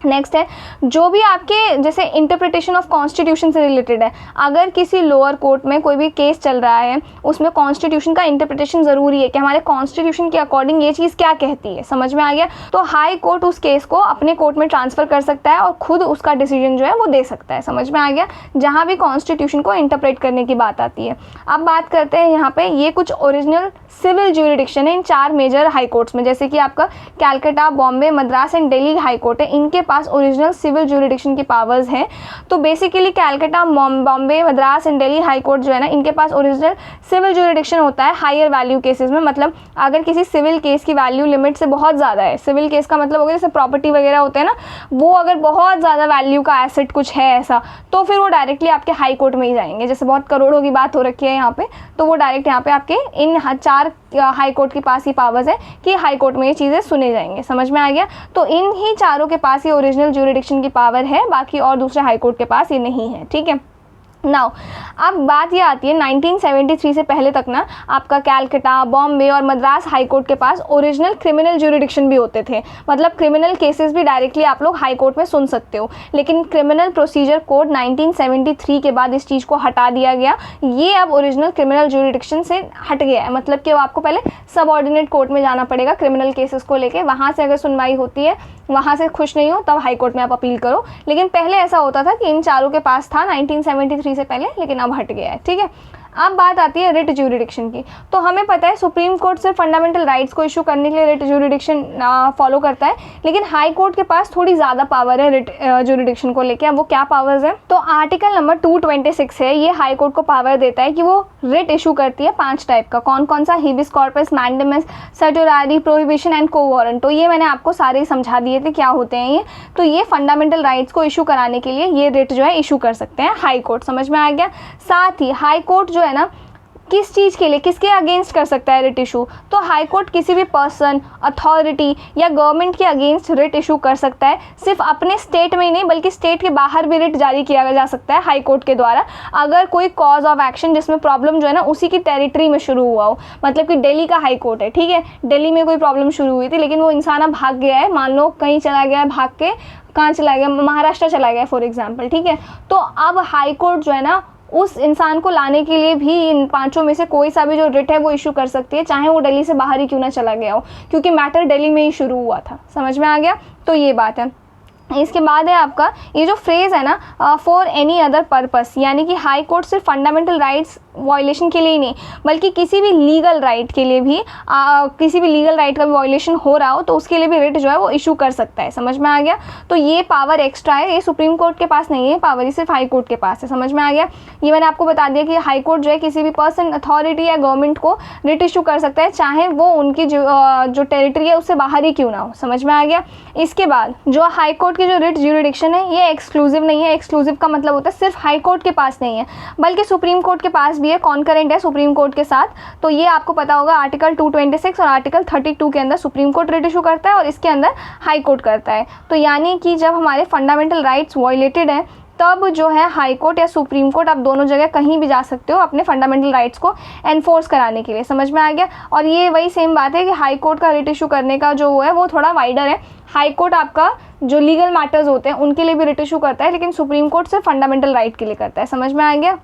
नेक्स्ट है जो भी आपके जैसे इंटरप्रिटेशन ऑफ कॉन्स्टिट्यूशन से रिलेटेड है। अगर किसी लोअर कोर्ट में कोई भी केस चल रहा है उसमें कॉन्स्टिट्यूशन का इंटरप्रिटेशन ज़रूरी है कि हमारे कॉन्स्टिट्यूशन के अकॉर्डिंग ये चीज़ क्या कहती है। समझ में आ गया। तो हाई कोर्ट उस केस को अपने कोर्ट में ट्रांसफ़र कर सकता है और खुद उसका डिसीजन जो है वो दे सकता है। समझ में आ गया। जहाँ भी कॉन्स्टिट्यूशन को इंटरप्रेट करने की बात आती है। अब बात करते हैं यहाँ पे ये कुछ ओरिजिनल सिविल ज्यूरिडिक्शन है इन 4 मेजर हाई कोर्ट्स में। जैसे कि आपका Calcutta, Bombay, Madras and Delhi high court है। इनके पास ओरिजिनल सिविल ज्यूरिडिक्शन की पावर्स हैं। तो basically Calcutta, Bombay, Madras and Delhi high court जो है ना इनके पास ओरिजिनल सिविल ज्यूरिडिक्शन होता है हायर वैल्यू केसेस में। मतलब अगर किसी सिविल केस की वैल्यू लिमिट से बहुत ज़्यादा है, सिविल केस का मतलब हो गया जैसे प्रॉपर्टी वगैरह होते हैं ना, वो अगर बहुत ज़्यादा वैल्यू का एसेट कुछ है ऐसा, तो फिर वो डायरेक्टली आपके हाई कोर्ट में ही जाएंगे। जैसे बहुत करोड़ों की बात हो रखी है यहाँ पे, तो वो डायरेक्ट यहाँ पे आपके इन 4 हाई कोर्ट के पास ही पावर्स है कि हाई कोर्ट में ये चीज़ें सुने जाएंगे। समझ में आ गया। तो इन ही चारों के पास ये ओरिजिनल ज्यूरिडिक्शन की पावर है, बाकी और दूसरे हाई कोर्ट के पास ये नहीं है। ठीक है। नाउ अब बात ये आती है 1973 से पहले तक ना आपका कैलकाटा, बॉम्बे और मद्रास हाई कोर्ट के पास ओरिजिनल क्रिमिनल ज्यूरिडिक्शन भी होते थे। मतलब क्रिमिनल केसेस भी डायरेक्टली आप लोग हाई कोर्ट में सुन सकते हो। लेकिन क्रिमिनल प्रोसीजर कोड 1973 के बाद इस चीज़ को हटा दिया गया। ये अब ओरिजिनल क्रिमिनल ज्यूरिडिक्शन से हट गया है। मतलब कि वो आपको पहले सबऑर्डिनेट कोर्ट में जाना पड़ेगा क्रिमिनल केसेस को लेके। वहाँ से अगर सुनवाई होती है, वहाँ से खुश नहीं हो तब हाई कोर्ट में आप अपील करो। लेकिन पहले ऐसा होता था कि इन चारों के पास था 1973 से पहले, लेकिन अब हट गया है। ठीक है। अब बात आती है रिट ज्यूरिडिक्शन की। तो हमें पता है सुप्रीम कोर्ट सिर्फ फंडामेंटल राइट्स को इशू करने के लिए रिट ज्यूरिडिक्शन फॉलो करता है, लेकिन हाई कोर्ट के पास थोड़ी ज़्यादा पावर है रिट ज्यूरिडिक्शन को लेकर। अब वो क्या पावर्स है, तो आर्टिकल नंबर 226 है, ये हाई कोर्ट को पावर देता है कि वो रिट इशू करती है 5 टाइप का। कौन कौन सा, habeas corpus, mandamus, certiorari, prohibition and quo warranto. तो ये मैंने आपको सारे समझा दिए थे क्या होते हैं ये। तो ये फंडामेंटल राइट्स को इशू कराने के लिए ये रिट जो है इशू कर सकते हैं हाई कोर्ट, समझ में आ गया। साथ ही हाई कोर्ट जो है ना किस चीज़ के लिए, किसके अगेंस्ट कर सकता है रिट इशू, तो हाई कोर्ट किसी भी पर्सन, अथॉरिटी या गवर्नमेंट के अगेंस्ट रिट इशू कर सकता है। सिर्फ अपने स्टेट में ही नहीं बल्कि स्टेट के बाहर भी रिट जारी किया जा सकता है हाई कोर्ट के द्वारा, अगर कोई कॉज ऑफ एक्शन जिसमें प्रॉब्लम जो है ना उसी की टेरिटरी में शुरू हुआ हो। मतलब कि दिल्ली का हाई कोर्ट है, ठीक है, दिल्ली में कोई प्रॉब्लम शुरू हुई थी लेकिन वो इंसान अब भाग गया है, मान लो कहीं चला गया है भाग के, कहाँ चला गया, महाराष्ट्र चला गया फॉर एग्जाम्पल, ठीक है। तो अब हाई कोर्ट जो है ना उस इंसान को लाने के लिए भी इन 5 में से कोई सा भी जो रिट है वो इशू कर सकती है, चाहे वो दिल्ली से बाहर ही क्यों ना चला गया हो, क्योंकि मैटर दिल्ली में ही शुरू हुआ था। समझ में आ गया। तो ये बात है। इसके बाद है आपका ये जो फ्रेज़ है ना फॉर एनी अदर पर्पस, यानी कि हाई कोर्ट सिर्फ फंडामेंटल राइट्स वायलेशन के लिए ही नहीं बल्कि किसी भी लीगल राइट के लिए भी, किसी भी लीगल राइट का भी वायलेशन हो रहा हो तो उसके लिए भी रिट जो है वो इशू कर सकता है। समझ में आ गया। तो ये पावर एक्स्ट्रा है, ये सुप्रीम कोर्ट के पास नहीं है पावर, ये सिर्फ हाई कोर्ट के पास है। समझ में आ गया। ये मैंने आपको बता दिया कि हाई कोर्ट जो है किसी भी पर्सन, अथॉरिटी या गवर्नमेंट को रिट इशू कर सकता है, चाहे वो उनकी जो टेरिटरी है उससे बाहर ही क्यों ना हो। समझ में आ गया। इसके बाद जो हाई कोर्ट की जो रिट ज्यूरिडिक्शन है ये एक्सक्लूसिव नहीं है। एक्सक्लूसिव का मतलब होता है सिर्फ हाई कोर्ट के पास नहीं है बल्कि सुप्रीम कोर्ट के पास भी है, कॉन्करेंट है सुप्रीम कोर्ट के साथ। तो ये आपको पता होगा आर्टिकल 226 और आर्टिकल 32 के अंदर सुप्रीम कोर्ट रिट इशू करता है और इसके अंदर हाई कोर्ट करता है। तो यानी कि जब हमारे फंडामेंटल राइट्स वायलेटेड हैं तब जो है हाई कोर्ट या सुप्रीम कोर्ट, आप दोनों जगह कहीं भी जा सकते हो अपने फंडामेंटल राइट्स को एनफोर्स कराने के लिए। समझ में आ गया। और ये वही सेम बात है कि हाई कोर्ट का रिट इशू करने का जो है वो थोड़ा वाइडर है। हाई कोर्ट आपका जो लीगल मैटर्स होते हैं उनके लिए भी रिट इशू करता है, लेकिन सुप्रीम कोर्ट सिर्फ फंडामेंटल राइट के लिए करता है। समझ में आ गया।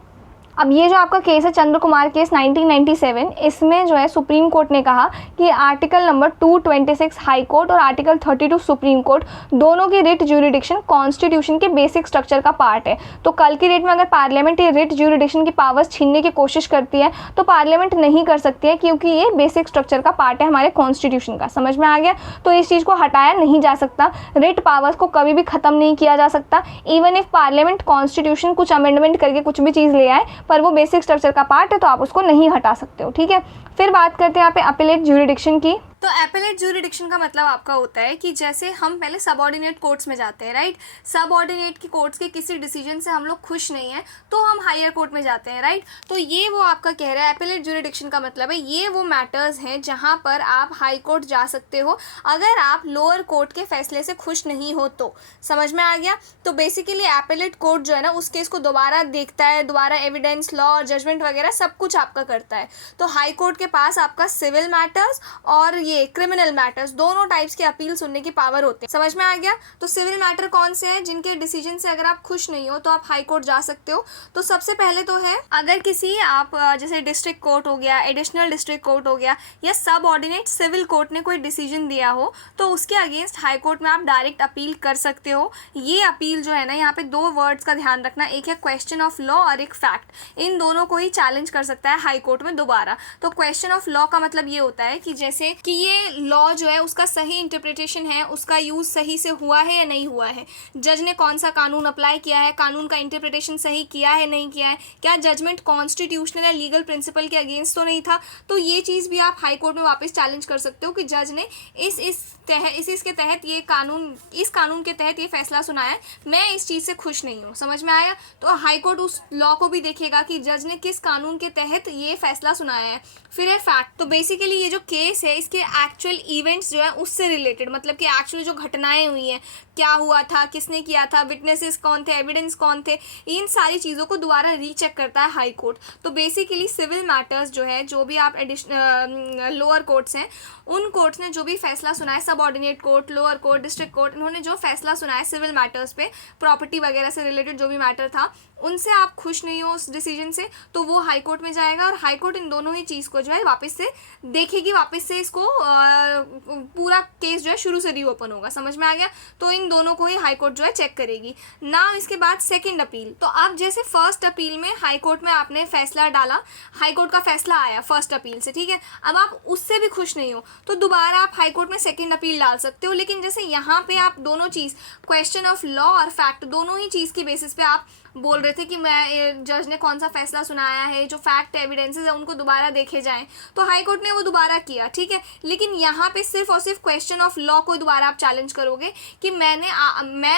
अब ये जो आपका केस है चंद्र कुमार केस 1997, इसमें जो है सुप्रीम कोर्ट ने कहा कि आर्टिकल नंबर 226 हाई कोर्ट और आर्टिकल 32 सुप्रीम कोर्ट दोनों की रिट ज्यूरिडिक्शन कॉन्स्टिट्यूशन के बेसिक स्ट्रक्चर का पार्ट है। तो कल की डेट में अगर पार्लियामेंट ये रिट ज्यूरिडिक्शन की पावर्स छीनने की कोशिश करती है तो पार्लियामेंट नहीं कर सकती है, क्योंकि ये बेसिक स्ट्रक्चर का पार्ट है हमारे कॉन्स्टिट्यूशन का। समझ में आ गया। तो इस चीज़ को हटाया नहीं जा सकता, रिट पावर्स को कभी भी ख़त्म नहीं किया जा सकता। इवन इफ पार्लियामेंट कॉन्स्टिट्यूशन कुछ अमेंडमेंट करके कुछ भी चीज़ ले आए पर वो बेसिक स्ट्रक्चर का पार्ट है तो आप उसको नहीं हटा सकते हो। ठीक है। फिर बात करते हैं यहाँ पे अपीलेट ज्यूरिडिक्शन की। तो एपेलेट ज्यूरिडिक्शन का मतलब आपका होता है कि जैसे हम पहले सबऑर्डिनेट कोर्ट्स में जाते हैं, राइट। सबऑर्डिनेट की कोर्ट्स के किसी डिसीजन से हम लोग खुश नहीं हैं तो हम हायर कोर्ट में जाते हैं, राइट। तो ये वो आपका कह रहा है एपेलेट ज्यूरिडिक्शन का मतलब है ये वो मैटर्स हैं जहाँ पर आप हाई कोर्ट जा सकते हो अगर आप लोअर कोर्ट के फैसले से खुश नहीं हो तो। समझ में आ गया। तो बेसिकली एपेलेट कोर्ट जो है ना उस केस को दोबारा देखता है, दोबारा एविडेंस, लॉ और जजमेंट वगैरह सब कुछ आपका करता है। तो हाई कोर्ट के पास आपका सिविल मैटर्स और ये क्रिमिनल मैटर्स दोनों टाइप्स के अपील सुनने की पावर होते हैं। समझ में आ गया। तो सिविल मैटर कौन से हैं जिनके डिसीजन से अगर आप खुश नहीं हो तो आप हाई कोर्ट जा सकते हो। तो सबसे पहले तो है अगर किसी आप जैसे डिस्ट्रिक्ट कोर्ट हो गया, एडिशनल डिस्ट्रिक्ट कोर्ट हो गया या सब ऑर्डिनेट सिविल कोर्ट ने कोई डिसीजन दिया हो तो उसके अगेंस्ट हाई कोर्ट में आप डायरेक्ट अपील कर सकते हो। ये अपील जो है ना यहाँ पे 2 वर्ड्स का ध्यान रखना, एक है क्वेश्चन ऑफ लॉ और एक फैक्ट। इन दोनों को ही चैलेंज कर सकता है हाई कोर्ट में दोबारा। तो क्वेश्चन ऑफ लॉ का मतलब ये होता है कि जैसे कि ये लॉ जो है उसका सही इंटरप्रिटेशन है, उसका यूज़ सही से हुआ है या नहीं हुआ है, जज ने कौन सा कानून अप्लाई किया है, कानून का इंटरप्रिटेशन सही किया है नहीं किया है, क्या जजमेंट कॉन्स्टिट्यूशनल या लीगल प्रिंसिपल के अगेंस्ट तो नहीं था। तो ये चीज़ भी आप हाई कोर्ट में वापस चैलेंज कर सकते हो कि जज ने इसके तहत ये कानून, इस कानून के तहत ये फैसला सुनाया है, मैं इस चीज़ से खुश नहीं हूँ। समझ में आया। तो हाई कोर्ट उस लॉ को भी देखेगा कि जज ने किस कानून के तहत ये फैसला सुनाया है। फिर है फैक्ट। तो बेसिकली ये जो केस है इसके एक्चुअल इवेंट्स जो है उससे रिलेटेड, मतलब कि एक्चुअली जो घटनाएं हुई हैं, क्या हुआ था, किसने किया था, विटनेसेस कौन थे, एविडेंस कौन थे, इन सारी चीज़ों को दोबारा रीचेक करता है हाई कोर्ट। तो बेसिकली सिविल मैटर्स जो है, जो भी आप लोअर कोर्ट्स हैं उन कोर्ट्स ने जो भी फैसला सुनाया, सब ordinate court, lower court, district court, इन्होंने जो फैसला सुनाया सिविल मैटर्स पे, प्रॉपर्टी वगैरह से रिलेटेड जो भी मैटर था, उनसे आप खुश नहीं हो उस डिसीजन से तो वो हाई कोर्ट में जाएगा और हाई कोर्ट इन दोनों ही चीज़ को जो है वापस से देखेगी, वापस से इसको पूरा केस जो है शुरू से रीओपन होगा। समझ में आ गया। तो इन इन दोनों को ही हाई कोर्ट जो है चेक करेगी ना। इसके बाद सेकंड अपील, तो अब जैसे फर्स्ट अपील में हाई कोर्ट में आपने फैसला डाला, हाई कोर्ट का फैसला आया फर्स्ट अपील से, ठीक है, अब आप उससे भी खुश नहीं हो तो दोबारा आप हाई कोर्ट में सेकंड अपील डाल सकते हो। लेकिन जैसे यहाँ पे आप दोनों चीज़, क्वेश्चन ऑफ लॉ और फैक्ट, दोनों ही चीज़ की बेसिस पे आप बोल रहे थे कि मैं जज ने कौन सा फैसला सुनाया है, जो फैक्ट एविडेंसेस है उनको दोबारा देखे जाएं, तो हाई कोर्ट ने वो दोबारा किया, ठीक है। लेकिन यहाँ पे सिर्फ और सिर्फ क्वेश्चन ऑफ लॉ को दोबारा आप चैलेंज करोगे कि मैं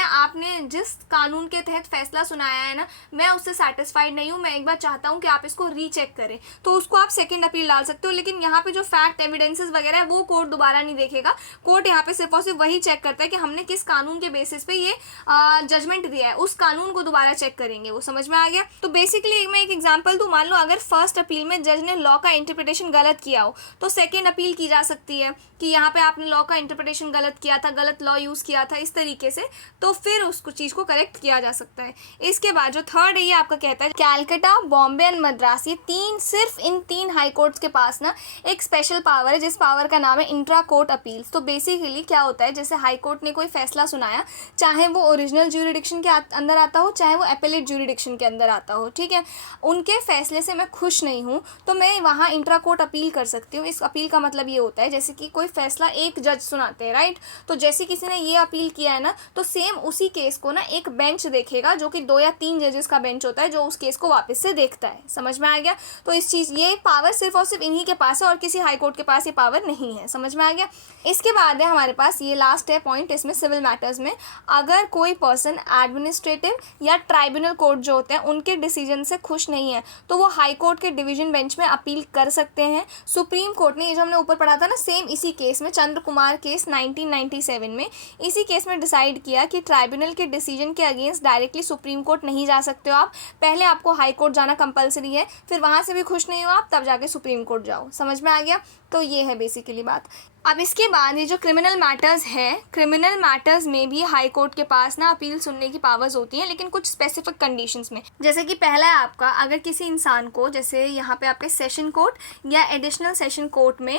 आपने जिस कानून के तहत फैसला सुनाया है ना, मैं उससे सेटिस्फाइड नहीं हूँ, मैं एक बार चाहता हूँ कि आप इसको रीचेक करें, तो उसको आप सेकेंड अपील डाल सकते हो। लेकिन यहाँ पे जो फैक्ट एविडेंसेस वगैरह है वो कोर्ट दोबारा नहीं देखेगा। कोर्ट यहाँ पे सिर्फ और सिर्फ वही चेक करता है कि हमने किस कानून के बेसिस पे ये जजमेंट दिया है, उस कानून को दोबारा चेक करेंगे। वो समझ में आ गया। तो बेसिकली मैं एक एग्जांपल दूं, मान लो अगर फर्स्ट अपील में जज ने लॉ का इंटरप्रिटेशन गलत किया हो तो सेकंड अपील की जा सकती है कि यहाँ पे आपने लॉ का इंटरप्रिटेशन गलत किया था, गलत लॉ यूज़ किया था इस तरीके से, तो फिर उसको चीज़ को करेक्ट किया जा सकता है। इसके बाद जो थर्ड है ये आपका कहता है कैलकाटा, बॉम्बे एंड मद्रास, ये तीन, सिर्फ इन तीन हाई कोर्ट्स के पास ना एक स्पेशल पावर है जिस पावर का नाम है इंट्रा कोर्ट अपील्स। तो बेसिकली क्या होता है, जैसे हाई कोर्ट ने कोई फैसला सुनाया, चाहे वो ओरिजिनल ज्यूरिडिक्शन के अंदर आता हो, चाहे वो एपेलेट ज्यूरिडिक्शन के अंदर आता हो, ठीक है, उनके फैसले से मैं खुश नहीं हूँ तो मैं वहाँ इंट्रा कोर्ट अपील कर सकती हूँ। इस अपील का मतलब ये होता है जैसे कि कोई फैसला एक जज सुनाते हैं, राइट, तो जैसे किसी ने ये अपील किया है ना, तो सेम उसी केस को ना एक बेंच देखेगा जो कि 2 या 3 जजेस का बेंच होता है जो उस केस को वापस से देखता है। समझ में आ गया। तो इस चीज़, ये पावर सिर्फ और सिर्फ इन्हीं के पास है और किसी हाई कोर्ट के पास ये पावर नहीं है। समझ में आ गया। इसके बाद है हमारे पास ये लास्ट है पॉइंट इसमें, सिविल मैटर्स में अगर कोई पर्सन एडमिनिस्ट्रेटिव या ट्राइब्यूनल कोर्ट जो होते हैं उनके डिसीजन से खुश नहीं है तो वो हाई कोर्ट के डिवीजन बेंच में अपील कर सकते हैं। सुप्रीम कोर्ट ने, ये जो हमने ऊपर पढ़ा था ना, सेम इसी केस में, चंद्र कुमार केस 1997 में, इसी केस में डिसाइड किया कि ट्राइब्यूनल के डिसीजन के अगेंस्ट डायरेक्टली सुप्रीम कोर्ट नहीं जा सकते हो आप, पहले आपको हाई कोर्ट जाना कंपलसरी है, फिर वहाँ से भी खुश नहीं हो आप तब जाके सुप्रीम कोर्ट जाओ। समझ में आ गया। तो ये है बेसिकली बात। अब इसके बाद ये जो क्रिमिनल मैटर्स है, क्रिमिनल मैटर्स में भी हाई कोर्ट के पास ना अपील सुनने की पावर्स होती हैं, लेकिन कुछ स्पेसिफिक कंडीशंस में। जैसे कि पहला है आपका, अगर किसी इंसान को, जैसे यहाँ पे आपके सेशन कोर्ट या एडिशनल सेशन कोर्ट में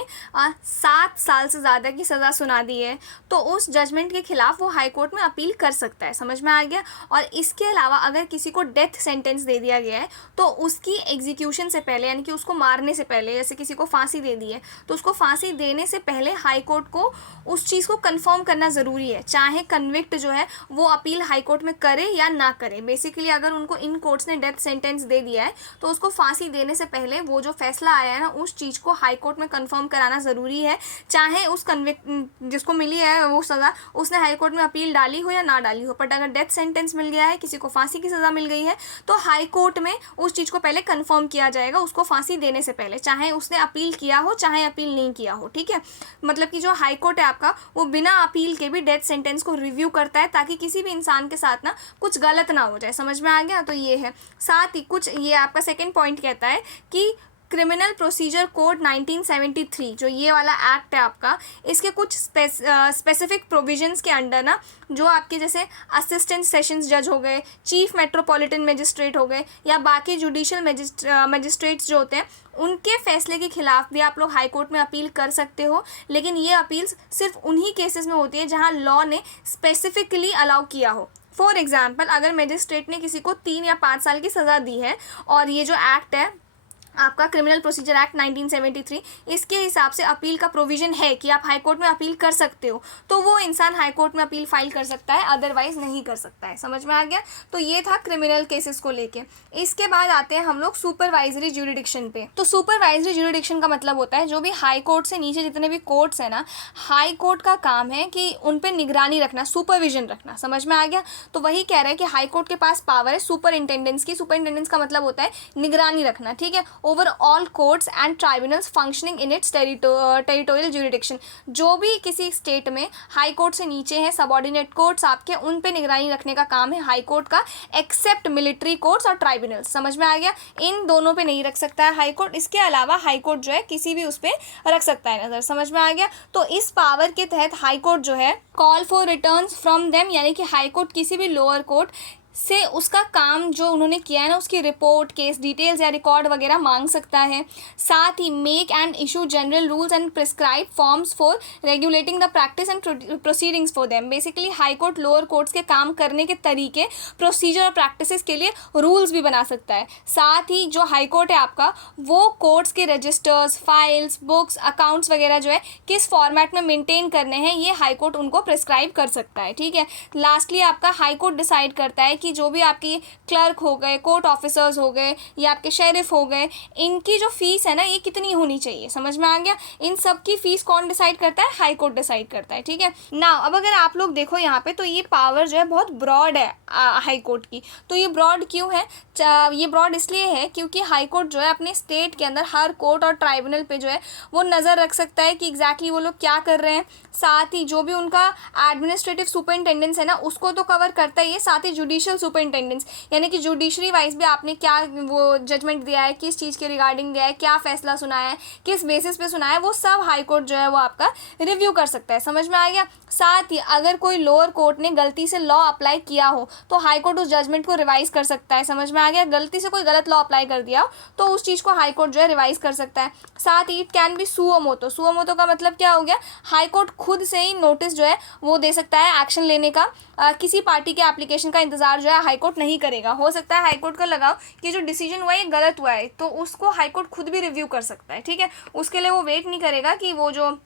7 साल से ज़्यादा की सज़ा सुना दी है तो उस जजमेंट के खिलाफ वो हाई कोर्ट में अपील कर सकता है। समझ में आ गया। और इसके अलावा अगर किसी को डेथ सेंटेंस दे दिया गया है तो उसकी एग्जीक्यूशन से पहले, यानी कि उसको मारने से पहले, जैसे किसी को फांसी दे दी है तो उसको फांसी देने से पहले हाई कोर्ट को उस चीज़ को कंफर्म करना ज़रूरी है, चाहे कन्विक्ट जो है वो अपील हाई कोर्ट में करे या ना करे। बेसिकली अगर उनको इन कोर्ट्स ने डेथ सेंटेंस दे दिया है तो उसको फांसी देने से पहले वो जो फैसला आया है ना, उस चीज़ को हाई कोर्ट में कंफर्म कराना ज़रूरी है, चाहे उस कन्विक्ट जिसको मिली है वो सज़ा उसने हाई कोर्ट में अपील डाली हो या ना डाली हो। बट अगर डेथ सेंटेंस मिल गया है, किसी को फांसी की सज़ा मिल गई है, तो हाई कोर्ट में उस चीज़ को पहले कंफर्म किया जाएगा उसको फांसी देने से पहले, चाहे उसने अपील किया हो चाहे अपील नहीं किया हो। ठीक है, मतलब कि जो हाई कोर्ट है आपका वो बिना अपील के भी डेथ सेंटेंस को रिव्यू करता है ताकि किसी भी इंसान के साथ ना कुछ गलत ना हो जाए। समझ में आ गया। तो ये है। साथ ही कुछ, ये आपका सेकंड पॉइंट कहता है कि क्रिमिनल प्रोसीजर कोड 1973 जो ये वाला एक्ट है आपका, इसके कुछ स्पेसिफिक प्रोविजंस के अंडर ना, जो आपके जैसे असिस्टेंट सेशंस जज हो गए, चीफ मेट्रोपॉलिटन मजिस्ट्रेट हो गए या बाकी जुडिशियल मजिस्ट्रेट्स जो होते हैं, उनके फैसले के खिलाफ भी आप लोग हाई कोर्ट में अपील कर सकते हो। लेकिन ये अपील्स सिर्फ उन्हीं केसेस में होती है जहाँ लॉ ने स्पेसिफिकली अलाउ किया हो। फॉर एग्जाम्पल, अगर मजिस्ट्रेट ने किसी को 3 या 5 साल की सज़ा दी है और ये जो एक्ट है आपका क्रिमिनल प्रोसीजर एक्ट 1973, इसके हिसाब से अपील का प्रोविज़न है कि आप हाई कोर्ट में अपील कर सकते हो, तो वो इंसान हाई कोर्ट में अपील फाइल कर सकता है, अदरवाइज नहीं कर सकता है। समझ में आ गया। तो ये था क्रिमिनल केसेस को लेके। इसके बाद आते हैं हम लोग सुपरवाइजरी ज्यूरिडिक्शन पे। तो सुपरवाइजरी ज्यूरिडिक्शन का मतलब होता है जो भी हाई कोर्ट से नीचे जितने भी कोर्ट्स हैं ना, हाई कोर्ट का काम है कि उन पर निगरानी रखना, सुपरविजन रखना। समझ में आ गया। तो वही कह रहा है कि हाई कोर्ट के पास पावर है सुपरिंटेंडेंस की। सुपरिंटेंडेंस का मतलब होता है निगरानी रखना। ठीक है, over all courts and tribunals functioning in its territorial jurisdiction. जो भी किसी स्टेट में हाई कोर्ट से नीचे हैं सबॉर्डिनेट कोर्ट्स आपके, उन पे निगरानी रखने का काम है हाई कोर्ट का, एक्सेप्ट मिलिट्री कोर्ट्स और ट्राइब्यूनल्स। समझ में आ गया। इन दोनों पे नहीं रख सकता है हाई कोर्ट। इसके अलावा हाई कोर्ट जो है किसी भी उस पर रख सकता है नज़र। समझ में आ गया। तो इस पावर के तहत हाई कोर्ट जो है call for returns from them, यानी कि हाई कोर्ट किसी भी लोअर कोर्ट से उसका काम जो उन्होंने किया है ना उसकी रिपोर्ट, केस डिटेल्स या रिकॉर्ड वगैरह मांग सकता है। साथ ही make and issue general rules and prescribe forms for regulating the practice and proceedings for them. Basically high court lower courts के काम करने के तरीके, प्रोसीजर और प्रैक्टिसेस के लिए रूल्स भी बना सकता है। साथ ही जो हाई कोर्ट है आपका वो कोर्ट्स के रजिस्टर्स, फाइल्स, बुक्स, अकाउंट्स वगैरह जो है किस फॉर्मेट में मेंटेन करने हैं ये हाई कोर्ट उनको प्रिस्क्राइब कर सकता है। ठीक है, लास्टली आपका हाई कोर्ट डिसाइड करता है कि जो भी आपकी क्लर्क हो गए, कोर्ट ऑफिसर्स हो गए या आपके शेरिफ हो गए, इनकी जो फीस है ना ये कितनी होनी चाहिए। समझ में आ गया? इन सब की फीस कौन डिसाइड करता है? हाई कोर्ट डिसाइड करता है। ठीक है ना, अब अगर आप लोग देखो यहाँ पे तो ये पावर जो है बहुत ब्रॉड है हाई कोर्ट की। तो ये ब्रॉड क्यों है? ये ब्रॉड इसलिए है क्योंकि हाई कोर्ट जो है अपने स्टेट के अंदर हर कोर्ट और ट्राइब्यूनल पे जो है वो नज़र रख सकता है कि एग्जैक्टली वो लोग क्या कर रहे हैं। साथ ही जो भी उनका एडमिनिस्ट्रेटिव सुपरिटेंडेंस है ना उसको तो कवर करता ही है, साथ ही जुडिशियल सुपरिटेंडेंस यानी कि जुडिशरी वाइज भी आपने क्या वो जजमेंट दिया है, किस चीज़ के रिगार्डिंग दिया है, क्या फैसला सुनाया है, किस बेसिस पे सुनाया है, वो सब हाई कोर्ट जो है वो आपका रिव्यू कर सकता है। समझ में आ गया? साथ ही अगर कोई लोअर कोर्ट ने गलती से लॉ अप्लाई किया हो तो हाई कोर्ट उस जजमेंट को रिवाइज कर सकता है। समझ में आ गया? गलती से कोई गलत लॉ अप्लाई कर दिया हो तो उस चीज़ को हाई कोर्ट जो है रिवाइज कर सकता है। साथ ही it can be suo motu. Suo motu का मतलब क्या हो गया? हाई कोर्ट खुद से ही नोटिस जो है वो दे सकता है एक्शन लेने का। किसी पार्टी के एप्लीकेशन का इंतजार जो है हाई कोर्ट नहीं करेगा। हो सकता है हाई कोर्ट का लगाओ कि जो डिसीजन हुआ है ये गलत हुआ है तो उसको हाई कोर्ट खुद भी रिव्यू कर सकता है। ठीक है, उसके लिए वो वेट नहीं करेगा कि वो जो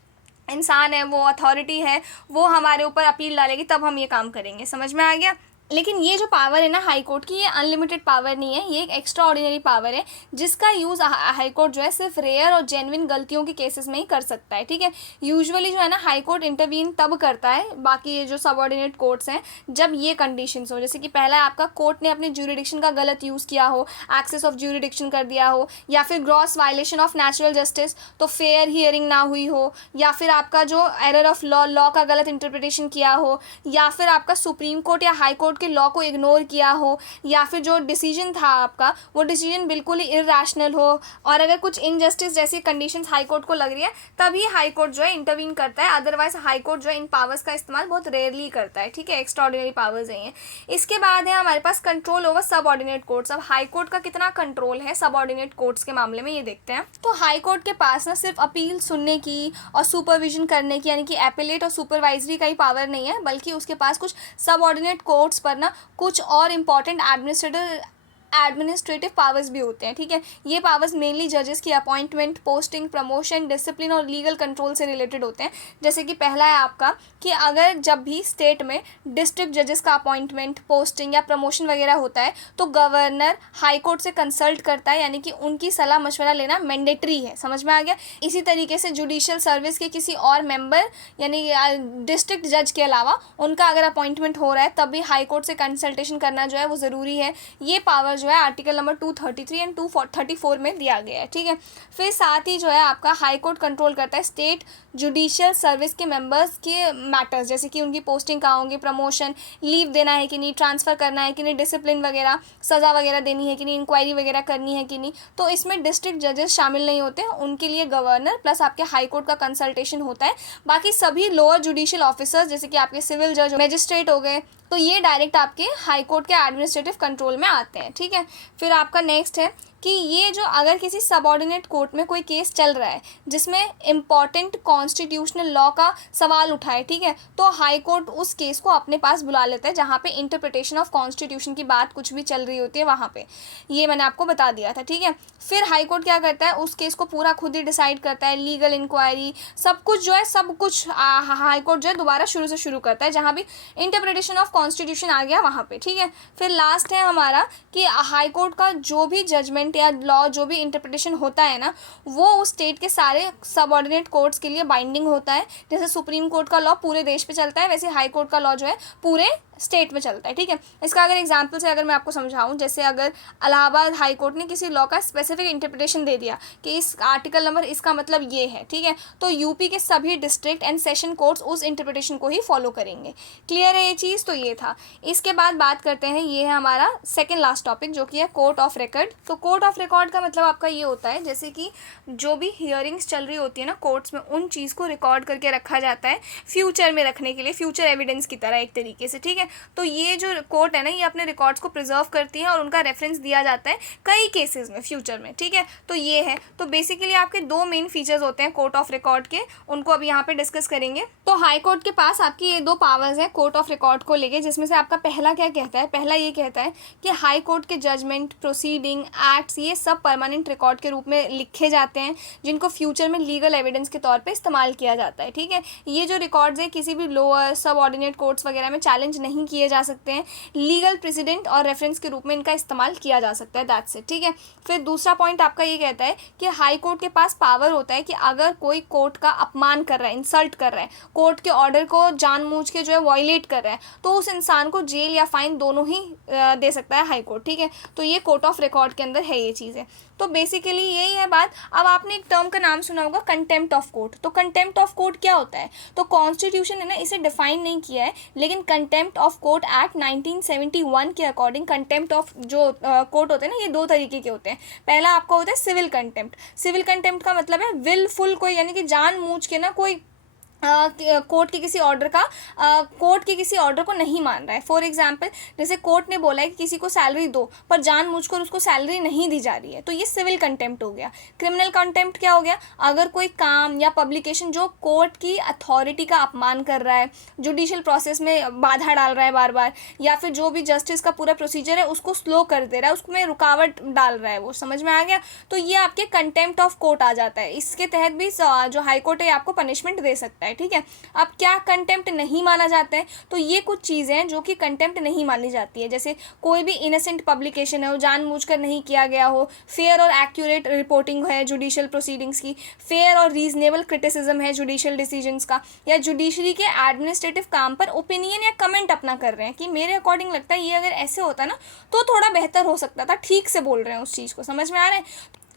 इंसान है, वो अथॉरिटी है, वो हमारे ऊपर अपील डालेगी तब हम ये काम करेंगे। समझ में आ गया? लेकिन ये जो पावर है ना हाई कोर्ट की, ये अनलिमिटेड पावर नहीं है, ये एक एक्स्ट्रा ऑर्डिनरी पावर है जिसका यूज़ हाई कोर्ट जो है सिर्फ रेयर और जेन्युइन गलतियों के केसेस में ही कर सकता है। ठीक है, यूजुअली जो है ना हाई कोर्ट इंटरवीन तब करता है बाकी ये जो सबऑर्डिनेट कोर्ट्स हैं जब ये कंडीशंस हो, जैसे कि पहला आपका कोर्ट ने अपने ज्यूरिडिक्शन का गलत यूज़ किया हो, एक्सेस ऑफ ज्यूरिडिक्शन कर दिया हो, या फिर gross violation of natural justice तो फेयर हियरिंग ना हुई हो, या फिर आपका जो एरर ऑफ लॉ का गलत इंटरप्रिटेशन किया हो, या फिर आपका सुप्रीम कोर्ट या हाई कोर्ट के लॉ को इग्नोर किया हो, या फिर जो डिसीजन था आपका वो डिसीजन बिल्कुल ही इरैशनल हो, और अगर कुछ इनजस्टिस जैसी कंडीशंस हाई कोर्ट को लग रही है तभी हाई कोर्ट जो है इंटरवीन करता है। अदरवाइज हाई कोर्ट जो है इन पावर्स का इस्तेमाल बहुत रेयरली करता है। ठीक है, एक्स्ट्रा ऑर्डिनरी पावर्स हैं ये। इसके बाद है हमारे पास कंट्रोल ओवर सब ऑर्डिनेट कोर्ट्स। अब हाई कोर्ट का कितना कंट्रोल है सब ऑर्डिनेट कोर्ट्स के मामले में ये देखते हैं। तो हाई कोर्ट के पास ना सिर्फ अपील सुनने की और सुपरविजन करने की यानी कि एपिलेट और सुपरवाइजरी का ही पावर नहीं है, बल्कि उसके पास कुछ सब ऑर्डिनेट कोर्ट्स पर ना कुछ और इम्पॉर्टेंट एडमिनिस्ट्रेटिव पावर्स भी होते हैं। ठीक है, ये पावर्स मेनली जजेस की अपॉइंटमेंट, पोस्टिंग, प्रमोशन, डिसिप्लिन और लीगल कंट्रोल से रिलेटेड होते हैं। जैसे कि पहला है आपका कि अगर जब भी स्टेट में डिस्ट्रिक्ट जजेस का अपॉइंटमेंट, पोस्टिंग या प्रमोशन वगैरह होता है तो गवर्नर हाई कोर्ट से कंसल्ट करता है, यानी कि उनकी सलाह मशवरा लेना मैंडेटरी है। समझ में आ गया? इसी तरीके से जुडिशियल सर्विस के किसी और मेंबर यानी डिस्ट्रिक्ट जज के अलावा उनका अगर अपॉइंटमेंट हो रहा है तब भी हाई कोर्ट से कंसल्टेशन करना जो है वो ज़रूरी है। ये पावर जो है आर्टिकल नंबर 233 एंड 234 में दिया गया है। ठीक है, फिर साथ ही जो है आपका हाई कोर्ट कंट्रोल करता है स्टेट जुडिशियल सर्विस के मेंबर्स के मैटर्स, जैसे कि उनकी पोस्टिंग कहाँ होगी, प्रमोशन, लीव देना है कि नहीं, ट्रांसफ़र करना है कि नहीं, डिसिप्लिन वगैरह, सज़ा वगैरह देनी है कि नहीं, इंक्वायरी वगैरह करनी है कि नहीं। तो इसमें डिस्ट्रिक्ट जजेस शामिल नहीं होते, उनके लिए गवर्नर प्लस आपके हाई कोर्ट का कंसल्टेशन होता है। बाकी सभी लोअर जुडिशियल ऑफिसर्स जैसे कि आपके सिविल जज, मजिस्ट्रेट हो गए तो ये डायरेक्ट आपके हाई कोर्ट के एडमिनिस्ट्रेटिव कंट्रोल में आते हैं। ठीक है, फिर आपका नेक्स्ट है कि ये जो अगर किसी सबऑर्डिनेट कोर्ट में कोई केस चल रहा है जिसमें इम्पॉर्टेंट कॉन्स्टिट्यूशनल लॉ का सवाल उठाए, ठीक है, तो हाई कोर्ट उस केस को अपने पास बुला लेता है जहाँ पे इंटरप्रिटेशन ऑफ कॉन्स्टिट्यूशन की बात कुछ भी चल रही होती है वहाँ पे। ये मैंने आपको बता दिया था। ठीक है, फिर हाई कोर्ट क्या करता है, उस केस को पूरा खुद ही डिसाइड करता है, लीगल इंक्वायरी सब कुछ जो है, सब कुछ हाई कोर्ट जो है दोबारा शुरू से शुरू करता है जहाँ भी इंटरप्रिटेशन ऑफ कॉन्स्टिट्यूशन आ गया वहाँ पे। ठीक है, फिर लास्ट है हमारा कि हाई कोर्ट का जो भी जजमेंट या लॉ जो भी इंटरप्रिटेशन होता है ना वो उस स्टेट के सारे सबऑर्डिनेट कोर्ट्स के लिए बाइंडिंग होता है। जैसे सुप्रीम कोर्ट का लॉ पूरे देश पे चलता है वैसे हाई कोर्ट का लॉ जो है पूरे स्टेट में चलता है। ठीक है, इसका अगर एग्जांपल से अगर मैं आपको समझाऊं, जैसे अगर इलाहाबाद हाई कोर्ट ने किसी लॉ का स्पेसिफिक इंटरप्रिटेशन दे दिया कि इस आर्टिकल नंबर इसका मतलब ये है, ठीक है, तो यूपी के सभी डिस्ट्रिक्ट एंड सेशन कोर्ट्स उस इंटरप्रिटेशन को ही फॉलो करेंगे। क्लियर है ये चीज़? तो ये था। इसके बाद बात करते हैं, ये है हमारा सेकेंड लास्ट टॉपिक जो कि है कोर्ट ऑफ रिकॉर्ड। तो कोर्ट ऑफ रिकॉर्ड का मतलब आपका ये होता है जैसे कि जो भी हियरिंग्स चल रही होती है ना कोर्ट्स में, उन चीज़ को रिकॉर्ड करके रखा जाता है फ्यूचर में रखने के लिए, फ्यूचर एविडेंस की तरह एक तरीके से। ठीक है, है। तो ये जो कोर्ट है ना, ये अपने रिकॉर्ड्स को प्रिजर्व करती है और उनका रेफरेंस दिया जाता है कई केसेस में फ्यूचर में, ठीक है। तो ये है, तो बेसिकली आपके दो मेन फीचर्स होते हैं कोर्ट ऑफ रिकॉर्ड के, उनको अभी यहाँ पे डिस्कस करेंगे। तो हाई कोर्ट के पास आपकी ये दो पावर्स हैं कोर्ट ऑफ रिकॉर्ड को लेके, जिसमें से आपका पहला क्या कहता है, पहला ये कहता है कि हाई कोर्ट के जजमेंट, प्रोसीडिंग, एक्ट्स ये सब परमानेंट रिकॉर्ड के रूप में लिखे जाते हैं, जिनको फ्यूचर में लीगल एविडेंस के तौर पे इस्तेमाल किया जाता है, ठीक है। ये जो रिकॉर्ड्स हैं किसी भी लोअर सब ऑर्डिनेट कोर्ट्स वगैरह में चैलेंज नहीं किए जा सकते हैं, लीगल प्रेसिडेंट और रेफरेंस के रूप में इनका इस्तेमाल किया जा सकता है, दैट्स इट, ठीक है। फिर दूसरा पॉइंट आपका ये कहता है कि हाई कोर्ट के पास पावर होता है कि अगर कोई कोर्ट का अपमान कर रहा है, इंसल्ट कर रहा है, कोर्ट के ऑर्डर को जानबूझ के जो है वॉयलेट कर रहा है, तो उस इंसान को जेल या फाइन दोनों ही दे सकता है हाई कोर्ट, ठीक है। तो ये कोर्ट ऑफ रिकॉर्ड के अंदर है ये चीज़ें। तो बेसिकली यही है बात। अब आपने एक टर्म का नाम सुना होगा कंटेम्प्ट ऑफ कोर्ट। तो कंटेम्प्ट ऑफ कोर्ट क्या होता है, तो कॉन्स्टिट्यूशन है ना इसे डिफाइन नहीं किया है, लेकिन कंटेम्प्ट ऑफ कोर्ट एक्ट 1971 के अकॉर्डिंग कंटेम्प्ट ऑफ जो कोर्ट होते हैं ना, ये दो तरीके के होते हैं। पहला आपका होता है सिविल कंटेम्प्ट। सिविल कंटेम्प्ट का मतलब है विलफुल कोई, यानी कि जानबूझ के ना कोई कोर्ट के किसी ऑर्डर का कोर्ट के किसी ऑर्डर को नहीं मान रहा है। फॉर एग्जांपल जैसे कोर्ट ने बोला है कि किसी को सैलरी दो, पर जानबूझकर उसको सैलरी नहीं दी जा रही है, तो ये सिविल कंटेम्प्ट हो गया। क्रिमिनल कंटेम्प्ट क्या हो गया, अगर कोई काम या पब्लिकेशन जो कोर्ट की अथॉरिटी का अपमान कर रहा है, जुडिशियल प्रोसेस में बाधा डाल रहा है बार बार, या फिर जो भी जस्टिस का पूरा प्रोसीजर है उसको स्लो कर दे रहा है, उसमें रुकावट डाल रहा है, वो समझ में आ गया, तो ये आपके कंटेम्प्ट ऑफ कोर्ट आ जाता है। इसके तहत भी जो हाई कोर्ट है आपको पनिशमेंट दे सकता है, ठीक है। अब क्या कंटेम्प्ट नहीं माना जाता है, तो ये कुछ चीज़ें हैं जो कि कंटेम्प्ट नहीं मानी जाती है, जैसे कोई भी इनोसेंट पब्लिकेशन है, वो जानबूझकर नहीं किया गया हो, फेयर और एक्यूरेट रिपोर्टिंग है जुडिशियल प्रोसीडिंग्स की, फेयर और रीजनेबल क्रिटिसिज्म है जुडिशियल डिसीजंस का, या जुडिशरी के एडमिनिस्ट्रेटिव काम पर ओपिनियन या कमेंट अपना कर रहे हैं कि मेरे अकॉर्डिंग लगता है ये अगर ऐसे होता ना तो थोड़ा बेहतर हो सकता था, ठीक से बोल रहे हैं उस चीज़ को, समझ में आ रहा है,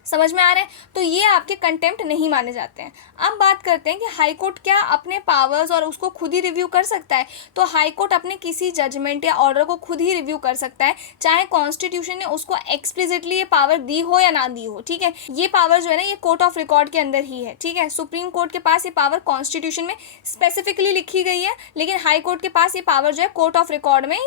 समझ में आ रहा है। तो ये आपके कंटेम्प्ट नहीं माने जाते हैं। अब बात करते हैं कि हाई कोर्ट क्या अपने पावर्स और उसको खुद ही रिव्यू कर सकता है। तो हाई कोर्ट अपने किसी जजमेंट या ऑर्डर को खुद ही रिव्यू कर सकता है, चाहे कॉन्स्टिट्यूशन ने उसको एक्सप्लिसिटली ये पावर दी हो या ना दी हो, ठीक है। ये पावर जो है ना ये कोर्ट ऑफ रिकॉर्ड के अंदर ही है, ठीक है। सुप्रीम कोर्ट के पास ये पावर कॉन्स्टिट्यूशन में स्पेसिफिकली लिखी गई है, लेकिन हाई कोर्ट के पास ये पावर जो है कोर्ट ऑफ रिकॉर्ड में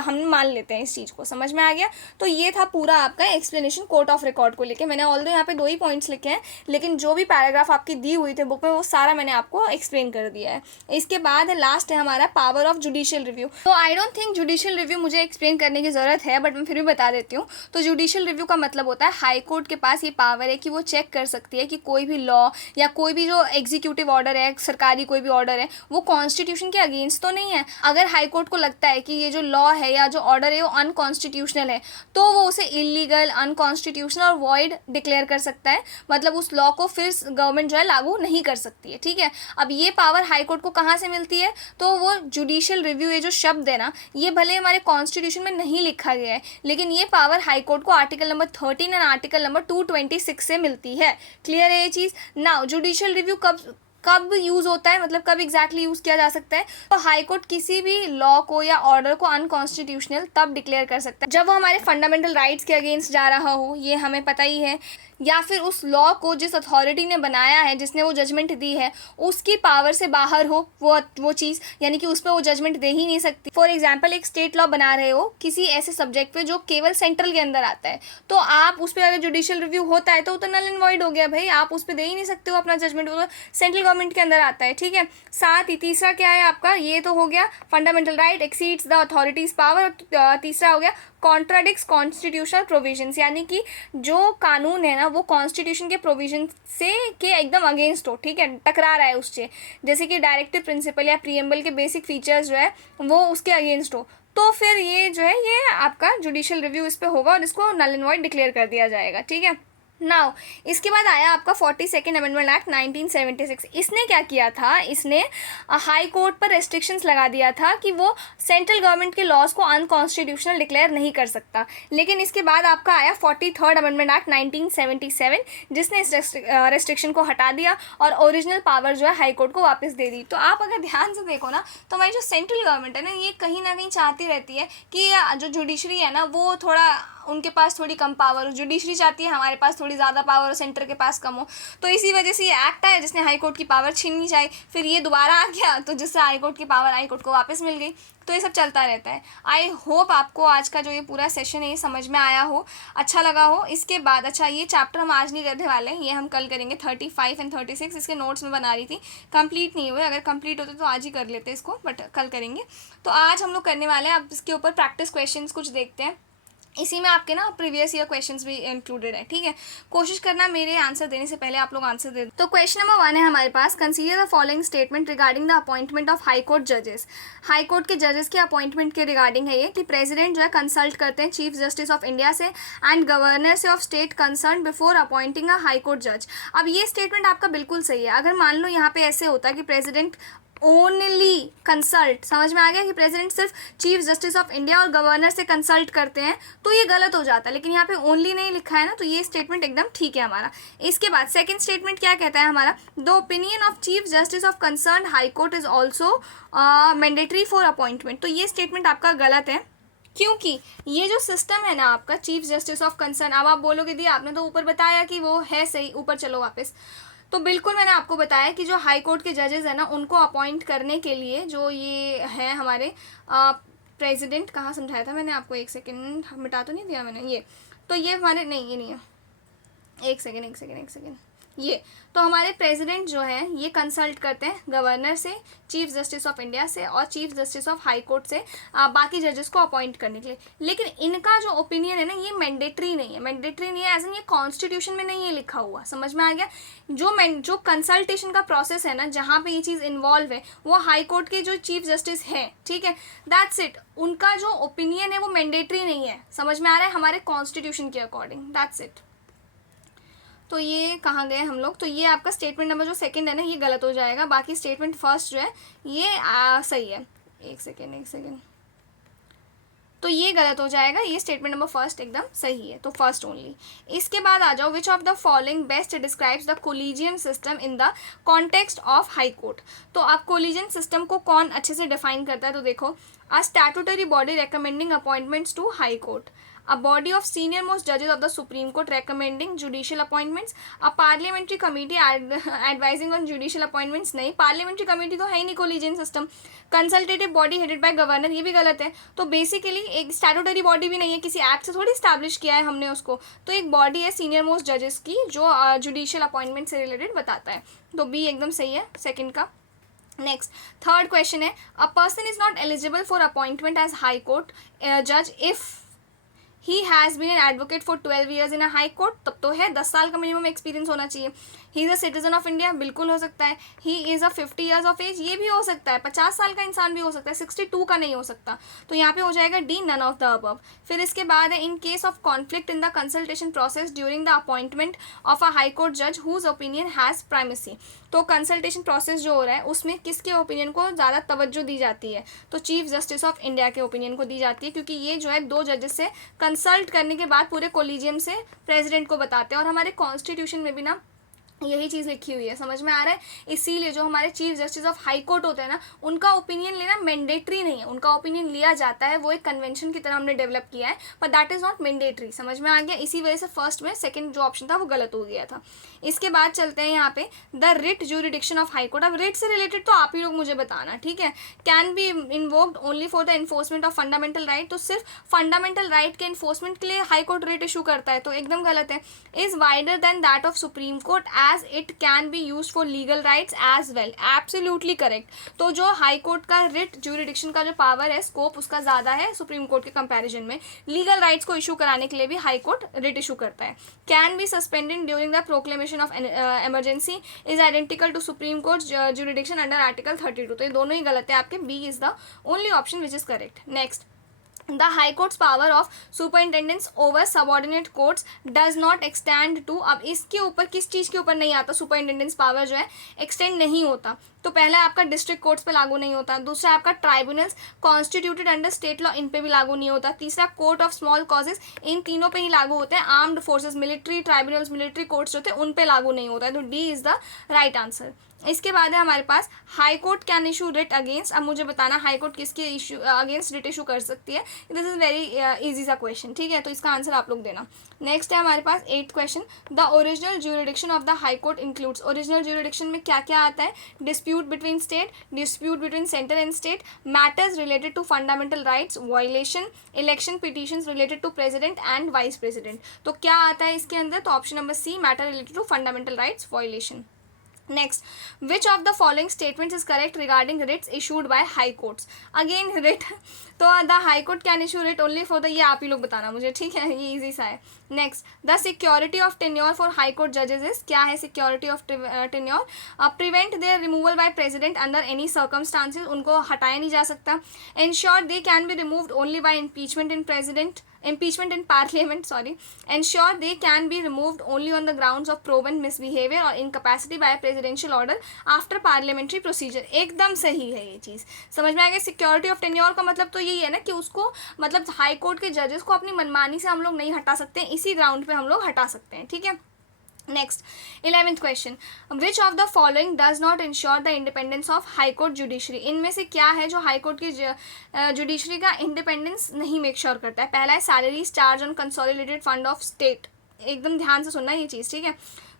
हम मान लेते हैं इस चीज़ को, समझ में आ गया। तो ये था पूरा आपका एक्सप्लेनेशन कोर्ट ऑफ रिकॉर्ड को लेकर। मैंने ऑलरेडी यहाँ पे दो ही पॉइंट्स लिखे हैं, लेकिन जो भी पैराग्राफ आपकी दी हुई थे बुक में वो सारा मैंने आपको एक्सप्लेन कर दिया है। इसके बाद लास्ट है हमारा पावर ऑफ जुडिशियल रिव्यू। तो I don't think judicial review मुझे एक्सप्लेन करने की ज़रूरत है, बट मैं फिर भी बता देती हूँ। तो जुडिशियल रिव्यू का मतलब होता है हाई कोर्ट के पास ये पावर है कि वो चेक कर सकती है कि कोई भी लॉ या कोई भी जो एग्जीक्यूटिव ऑर्डर है, सरकारी कोई भी ऑर्डर है, वो कॉन्स्टिट्यूशन के अगेंस्ट तो नहीं है। अगर हाई कोर्ट को लगता है कि ये जो लॉ है या जो ऑर्डर है वो अनकॉन्स्टिट्यूशनल है, तो वो उसे इलीगल, अनकॉन्स्टिट्यूशनल और वॉइड डिक्लेयर कर सकता है, मतलब उस लॉ को फिर गवर्नमेंट जो है लागू नहीं कर सकती है, ठीक है। अब ये पावर हाई कोर्ट को कहाँ से मिलती है, तो वो जुडिशियल रिव्यू ये जो शब्द है ना, ये भले हमारे कॉन्स्टिट्यूशन में नहीं लिखा गया है, लेकिन ये पावर हाई कोर्ट को article number 13 and article number 226 से मिलती है। क्लियर है ये चीज़। नाउ जुडिशियल रिव्यू कब यूज़ होता है, मतलब कब एग्जैक्टली यूज़ किया जा सकता है, तो हाई कोर्ट किसी भी लॉ को या ऑर्डर को अनकॉन्स्टिट्यूशनल तब डिक्लेयर कर सकता है जब वो हमारे फंडामेंटल राइट्स के अगेंस्ट जा रहा हो, ये हमें पता ही है, या फिर उस लॉ को जिस अथॉरिटी ने बनाया है, जिसने वो जजमेंट दी है, उसकी पावर से बाहर हो वो चीज़, यानी कि उस पर वो जजमेंट दे ही नहीं सकती। फॉर एग्जांपल एक स्टेट लॉ बना रहे हो किसी ऐसे सब्जेक्ट पे जो केवल सेंट्रल के अंदर आता है, तो आप उस पर अगर जुडिशियल रिव्यू होता है तो नल एंड वॉइड हो गया भाई, आप उस पर दे ही नहीं सकते हो अपना जजमेंट, वो तो सेंट्रल गवर्नमेंट के अंदर आता है, ठीक है। साथ ही तीसरा क्या है आपका, ये तो हो गया fundamental right exceeds the authorities power, तीसरा हो गया कॉन्ट्राडिक्स कॉन्स्टिट्यूशनल प्रोविजंस, यानी कि जो कानून है ना वो कॉन्स्टिट्यूशन के प्रोविजन से के एकदम अगेंस्ट हो, ठीक है, टकरा रहा है उससे, जैसे कि डायरेक्टिव प्रिंसिपल या प्रीएम्बल के बेसिक फीचर्स जो है वो उसके अगेंस्ट हो, तो फिर ये जो है ये आपका जुडिशियल रिव्यू इस पर होगा और इसको नल एंड वॉइड डिक्लेयर कर दिया जाएगा, ठीक है। नाउ इसके बाद आया आपका 42nd अमेंडमेंट एक्ट 1976। इसने क्या किया था, इसने हाई कोर्ट पर रेस्ट्रिक्शंस लगा दिया था कि वो सेंट्रल गवर्नमेंट के लॉज को अनकॉन्स्टिट्यूशनल डिक्लेयर नहीं कर सकता। लेकिन इसके बाद आपका आया 43rd अमेंडमेंट एक्ट 1977, जिसने इस रेस्ट्रिक्शन को हटा दिया और ओरिजिनल पावर जो है हाई कोर्ट को वापस दे दी। तो आप अगर ध्यान से देखो ना, तो हमारी जो सेंट्रल गवर्नमेंट है ना, ये कहीं ना कहीं चाहती रहती है कि जो जुडिशरी है ना वो थोड़ा उनके पास थोड़ी कम पावर हो, जुडिशरी चाहती है हमारे पास थोड़ी ज़्यादा पावर हो, सेंटर के पास कम हो। तो इसी वजह से ये एक्ट आया जिसने हाई कोर्ट की पावर छीननी चाहिए, फिर ये दोबारा आ गया तो जिससे हाई कोर्ट की पावर हाई कोर्ट को वापस मिल गई। तो ये सब चलता रहता है। आई होप आपको आज का जो ये पूरा सेशन है ये समझ में आया हो, अच्छा लगा हो। इसके बाद अच्छा ये चैप्टर हम आज नहीं करने वाले हैं, ये हम कल करेंगे 35 एंड 36। इसके नोट्स में बना रही थी, कंप्लीट नहीं हुए, अगर कंप्लीट होते तो आज ही कर लेते इसको, बट कल करेंगे। तो आज हम लोग करने वाले हैं, अब इसके ऊपर प्रैक्टिस क्वेश्चंस कुछ देखते हैं। इसी में आपके ना प्रीवियस ईयर क्वेश्चंस भी इंक्लूडेड है, ठीक है। कोशिश करना मेरे आंसर देने से पहले आप लोग आंसर दे दो। तो क्वेश्चन नंबर 1 है हमारे पास, consider the following statement regarding the appointment of high court जजेस। हाई कोर्ट के जजेस के अपॉइंटमेंट के रिगार्डिंग है ये कि प्रेसिडेंट जो है कंसल्ट करते हैं चीफ जस्टिस ऑफ इंडिया से एंड गवर्नर से of state concern before appointing a high court जज। अब ये स्टेटमेंट आपका बिल्कुल सही है। अगर मान लो यहाँ पे ऐसे होता है कि प्रेसिडेंट ओनली कंसल्ट, समझ में आ गया कि प्रेसिडेंट सिर्फ चीफ जस्टिस ऑफ इंडिया और गवर्नर से कंसल्ट करते हैं, तो ये गलत हो जाता है। लेकिन यहाँ पे ओनली नहीं लिखा है ना, तो ये स्टेटमेंट एकदम ठीक है हमारा। इसके बाद सेकंड स्टेटमेंट क्या कहता है हमारा, the opinion of chief justice of concern high court is also mandatory for appointment. तो ये स्टेटमेंट आपका गलत है, क्योंकि ये जो सिस्टम है ना आपका चीफ जस्टिस ऑफ कंसर्न, अब आप बोलोगे दी आपने तो ऊपर बताया कि वो है सही, ऊपर चलो वापस। तो बिल्कुल मैंने आपको बताया कि जो हाई कोर्ट के जजेस हैं ना उनको अपॉइंट करने के लिए जो ये हैं हमारे प्रेसिडेंट, कहाँ समझाया था मैंने आपको, एक सेकेंड मिटा तो नहीं दिया मैंने ये, तो ये हमारे नहीं, ये नहीं है, एक सेकेंड ये तो हमारे प्रेसिडेंट जो है ये कंसल्ट करते हैं गवर्नर से, चीफ जस्टिस ऑफ इंडिया से और chief justice of high court से बाकी जजेस को अपॉइंट करने के लिए। लेकिन इनका जो ओपिनियन है ना ये मैंडेटरी नहीं है, मैंडेटरी नहीं है एज इन ये कॉन्स्टिट्यूशन में नहीं है लिखा हुआ, समझ में आ गया। जो कंसल्टेशन का प्रोसेस है ना जहाँ पे ये चीज़ इन्वॉल्व है वो हाई कोर्ट के जो चीफ जस्टिस है, ठीक है, दैट्स इट, उनका जो ओपिनियन है वो मैंडेटरी नहीं है, समझ में आ रहा है, हमारे कॉन्स्टिट्यूशन के अकॉर्डिंग, दैट्स इट। तो ये कहाँ गए हम लोग, तो ये आपका स्टेटमेंट नंबर जो सेकंड है ना ये गलत हो जाएगा, बाकी स्टेटमेंट फर्स्ट जो है ये सही है। एक सेकेंड, तो ये गलत हो जाएगा, ये स्टेटमेंट नंबर फर्स्ट एकदम सही है, तो फर्स्ट ओनली। इसके बाद आ जाओ, विच of the following best describes the collegium system in the context of high court. तो आप कोलिजियम सिस्टम को कौन अच्छे से डिफाइन करता है, तो देखो, a statutory body recommending appointments to high court, a body of senior most judges of the Supreme Court recommending judicial appointments, a parliamentary committee advising on judicial appointments। नहीं, parliamentary committee तो है ही नहीं collegium system, consultative body headed by governor, ये भी गलत है। तो बेसिकली एक स्टैट्यूटरी बॉडी भी नहीं है, किसी एक्ट से थोड़ी स्टैब्लिश किया है हमने उसको, तो एक बॉडी है सीनियर मोस्ट जजेस की जो जुडिशियल अपॉइंटमेंट से रिलेटेड बताता है, तो बी एकदम सही है सेकेंड का। नेक्स्ट थर्ड क्वेश्चन है, a person is not eligible for appointment as high court जज if he has been an advocate for 12 years in a high court. तब तो है 10 साल का मिनिमम एक्सपीरियंस होना चाहिए। He is a citizen of India, बिल्कुल हो सकता है। He is a 50 years of age, ये भी हो सकता है, 50 साल का इंसान भी हो सकता है, 62 का नहीं हो सकता, तो यहाँ पे हो जाएगा D, none of the above. फिर इसके बाद है, in case of conflict in the consultation process during the appointment of a high court जज हुज ओपिनियन हैज़ प्राइमेसी। तो कंसल्टेशन प्रोसेस जो हो रहा है उसमें किसके ओपिनियन को ज़्यादा तवज्जो दी जाती है, तो चीफ जस्टिस ऑफ इंडिया के ओपिनियन को दी जाती है, क्योंकि ये जो है 2 जजेस से कंसल्ट करने के बाद पूरे कोलिजियम से प्रेसिडेंट को बताते हैं, और हमारे कॉन्स्टिट्यूशन में भी ना यही चीज़ लिखी हुई है, समझ में आ रहा है। इसीलिए जो हमारे chief justice of high court होते हैं ना उनका ओपिनियन लेना मैंडेटरी नहीं है, उनका ओपिनियन लिया जाता है, वो एक कन्वेंशन की तरह हमने डेवलप किया है, पर दैट इज़ नॉट मैंडेटरी, समझ में आ गया। इसी वजह से फर्स्ट में सेकंड जो ऑप्शन था वो गलत हो गया था। इसके बाद चलते हैं यहाँ पे, the writ jurisdiction of high court. अब रिट से रिलेटेड तो आप ही लोग मुझे बताना, ठीक है। Can B invoked only for the enforcement of fundamental right, तो सिर्फ फंडामेंटल राइट के इन्फोर्समेंट के लिए हाई कोर्ट रिट इशू करता है, तो एकदम गलत है। Is wider than that of Supreme Court as it can be use for legal rights as well, absolutely correct. तो जो हाई कोर्ट का रिट ज्यूरिडिक्शन का जो पावर है, स्कोप उसका ज़्यादा है सुप्रीम कोर्ट के कंपैरिजन में। लीगल राइट्स को इशू कराने के लिए भी हाई कोर्ट रिट इशू करता है। Can be suspended during the proclamation of emergency is identical to Supreme Court jurisdiction under article 32। तो ये दोनों ही गलत है आपके, B is the only option which is correct. Next, The High Court's power of superintendence over subordinate courts does not extend to। अब इसके ऊपर किस चीज़ के ऊपर नहीं आता, सुपरिंटेंडेंस पावर जो है एक्सटेंड नहीं होता। तो पहला आपका डिस्ट्रिक्ट कोर्ट्स पे लागू नहीं होता, दूसरा आपका tribunals constituted under state law इन पे भी लागू नहीं होता, तीसरा कोर्ट ऑफ स्मॉल कॉजेज इन तीनों पे ही लागू होते हैं। Armed forces, military tribunals, military courts जो थे उन पे लागू नहीं होता है, तो D is the right answer. इसके बाद है हमारे पास high court can issue writ against. अब मुझे बताना हाई कोर्ट किसके इशू अगेंस्ट रिट इशू कर सकती है। दिस इज वेरी इजी सा क्वेश्चन, ठीक है, तो इसका आंसर आप लोग देना। नेक्स्ट है हमारे पास 8th question, the original jurisdiction of the high court includes. Original jurisdiction में क्या क्या आता है? Dispute between state, dispute between centre and state, matters related to fundamental rights, violation, election petitions related to president and vice president. तो क्या आता है इसके अंदर? तो option number C, matter related to fundamental rights, violation. Next, which of the following statements is correct regarding writs issued by high courts? Again writ, तो the high court can issue writ only for the, ये आप ही लोग बताना मुझे, ठीक है, ये easy सा है। Next, the security of tenure for high court judges is, क्या है security of tenure? Prevent their removal by president under any circumstances, उनको हटाया नहीं जा सकता। Ensure they can be removed only by impeachment in parliament, ensure they can be removed only on the grounds of proven misbehavior or incapacity by a presidential order after parliamentary procedure। एकदम सही है ये चीज़, समझ में आ गया। Security of tenure का मतलब तो यही है ना कि उसको, मतलब हाई कोर्ट के जजेस को अपनी मनमानी से हम लोग नहीं हटा सकते, इसी ग्राउंड पे हम लोग हटा सकते हैं, ठीक है। Next 11th question, which of the following does not ensure the independence of high court judiciary. इनमें से क्या है जो हाई कोर्ट की जुडिशरी का इंडिपेंडेंस नहीं मेक श्योर करता है? पहला है salaries charge on consolidated fund of state, एकदम ध्यान से सुनना ये चीज़, ठीक है।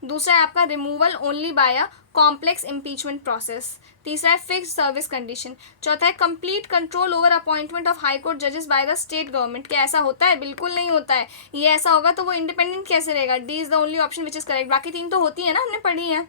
दूसरा है आपका removal only by a complex impeachment process. तीसरा है फिक्स्ड सर्विस कंडीशन। चौथा है complete control over appointment of high court जजेस बाय द स्टेट गवर्नमेंट। क्या ऐसा होता है? बिल्कुल नहीं होता है। ये ऐसा होगा तो वो इंडिपेंडेंट कैसे रहेगा? D is the only option which is correct. बाकी 3 तो होती है ना, हमने पढ़ी है।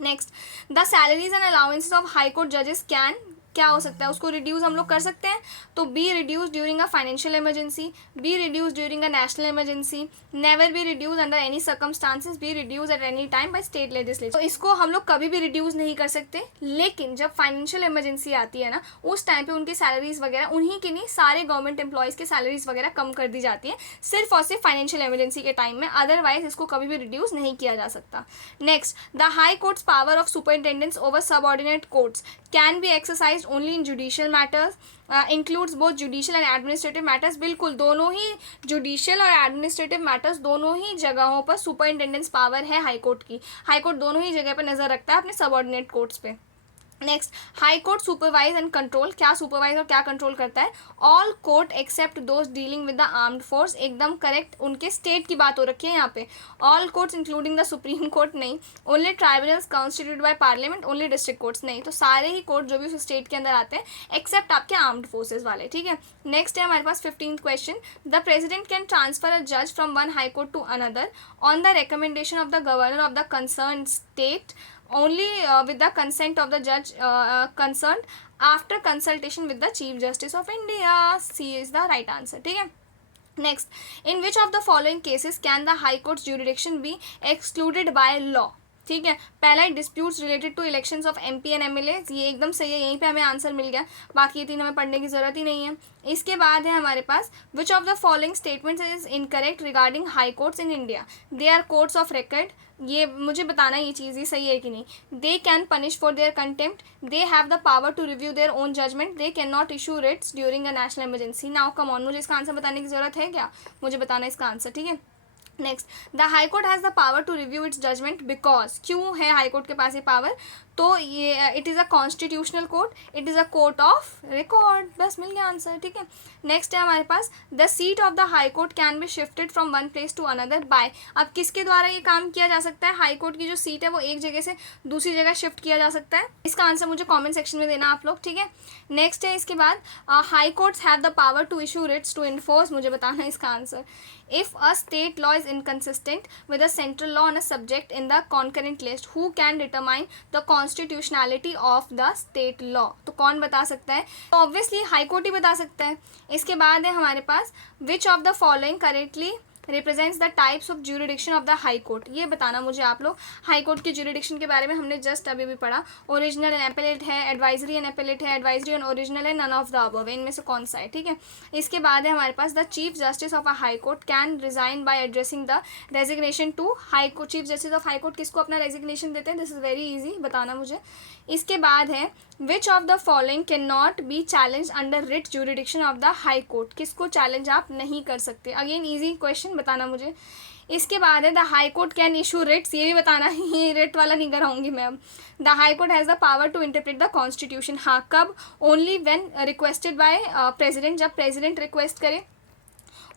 Next, the salaries and allowances of high court जजेस कैन, क्या हो सकता है? उसको रिड्यूस हम लोग कर सकते हैं, तो be reduce during a financial emergency, be reduce during a national emergency, never be reduce under any circumstances, be reduce at any time by state legislature. तो इसको हम लोग कभी भी रिड्यूस नहीं कर सकते, लेकिन जब फाइनेंशियल इमरजेंसी आती है ना, उस टाइम पे उनकी सैलरीज वगैरह, उन्हीं की नहीं, सारे गवर्नमेंट एम्प्लॉयज़ के सैलरीज वगैरह कम कर दी जाती है, सिर्फ और सिर्फ फाइनेंशियल इमरजेंसी के टाइम में। अदरवाइज इसको कभी भी रिड्यूस नहीं किया जा सकता। Next, the high courts power of superintendence over subordinate courts can be exercised only in judicial matters, includes both judicial and administrative matters. बिल्कुल, दोनों ही जुडिशियल और एडमिनिस्ट्रेटिव मैटर्स, दोनों ही जगहों पर सुपरिटेंडेंस पावर है हाई कोर्ट की। हाई कोर्ट दोनों ही जगह पर नजर रखता है अपने सबऑर्डिनेट कोर्ट्स पे। Next, high court supervise and control, क्या सुपरवाइज और क्या कंट्रोल करता है? All court except those dealing with the armed force, एकदम करेक्ट, उनके स्टेट की बात हो रखी है यहाँ पे। All courts including the supreme court नहीं, only tribunals constituted by parliament, only district courts नहीं, तो सारे ही कोर्ट जो भी उस स्टेट के अंदर आते हैं एक्सेप्ट आपके आर्म्ड फोर्सेज वाले, ठीक है। नेक्स्ट है हमारे पास 15th question, the president can transfer a जज from one high court to another on the recommendation of the governor of the concern state only with the consent of the judge concerned after consultation with the Chief Justice of India. C is the right answer, ठीक है। Next, in which of the following cases can the High Court's jurisdiction be excluded by law? ठीक है, पहला है disputes related to elections of MP and MLA, ये एकदम सही है, यहीं पे हमें आंसर मिल गया, बाकी ये 3 हमें पढ़ने की ज़रूरत ही नहीं है। इसके बाद है हमारे पास which of the following statements is incorrect regarding high courts in India? They are courts of record, ये मुझे बताना ये चीज़, ये सही है कि नहीं। They can punish for their contempt, they have the power to review their own judgment, they can not issue writs during a national emergency. Now come on, मुझे इसका आंसर बताने की ज़रूरत है क्या? मुझे बताना इसका आंसर, ठीक है। Next, the high court has the power to review its judgment because, क्यों है हाई कोर्ट के पास ये पावर? तो ये it is a constitutional court, it is a court of record, बस मिल गया आंसर, ठीक है। नेक्स्ट है हमारे पास the seat of the high court can be shifted from one place to another by, अब किसके द्वारा ये काम किया जा सकता है? हाई कोर्ट की जो सीट है वो एक जगह से दूसरी जगह शिफ्ट किया जा सकता है। इसका आंसर मुझे कॉमेंट सेक्शन में देना आप लोग, ठीक है। नेक्स्ट है इसके बाद high courts have the power to issue writs to enforce, मुझे बताना है इसका answer. If a state law is inconsistent with a central law on a subject in the concurrent list, who can determine the constitutionality of the state law? तो कौन बता सकता है? तो ऑब्वियसली हाई कोर्ट ही बता सकता है। इसके बाद है हमारे पास which of the following correctly represents the types of jurisdiction of the high court, ये बताना मुझे आप लोग। हाई कोर्ट की ज्यूरिडिक्शन के बारे में हमने जस्ट अभी भी पढ़ा, ओरिजिनल एंड एपेलेट है, एडवाइजरी एंड एपेलेट है, एडवाइजरी एंड ओरिजिनल है, नन ऑफ द अबव, इनमें से कौन सा है, ठीक है। इसके बाद है हमारे पास the chief justice of a high court can resign by addressing the resignation to high court. Chief justice of high court किसको अपना रेजिग्नेशन देते हैं? दिस इज वेरी इजी, बताना मुझे। इसके बाद है which of the following can not B challenge under writ jurisdiction of the high court, किसको चैलेंज आप नहीं कर सकते? अगेन ईजी क्वेश्चन, बताना मुझे। इसके बाद है the high court can issue Ritz, ये भी बताना है, ये रिट वाला नहीं कराऊंगी मैं अब। The high court has the power to interpret the constitution, हाँ कब, only when requested by president, जब प्रेसिडेंट रिक्वेस्ट करे,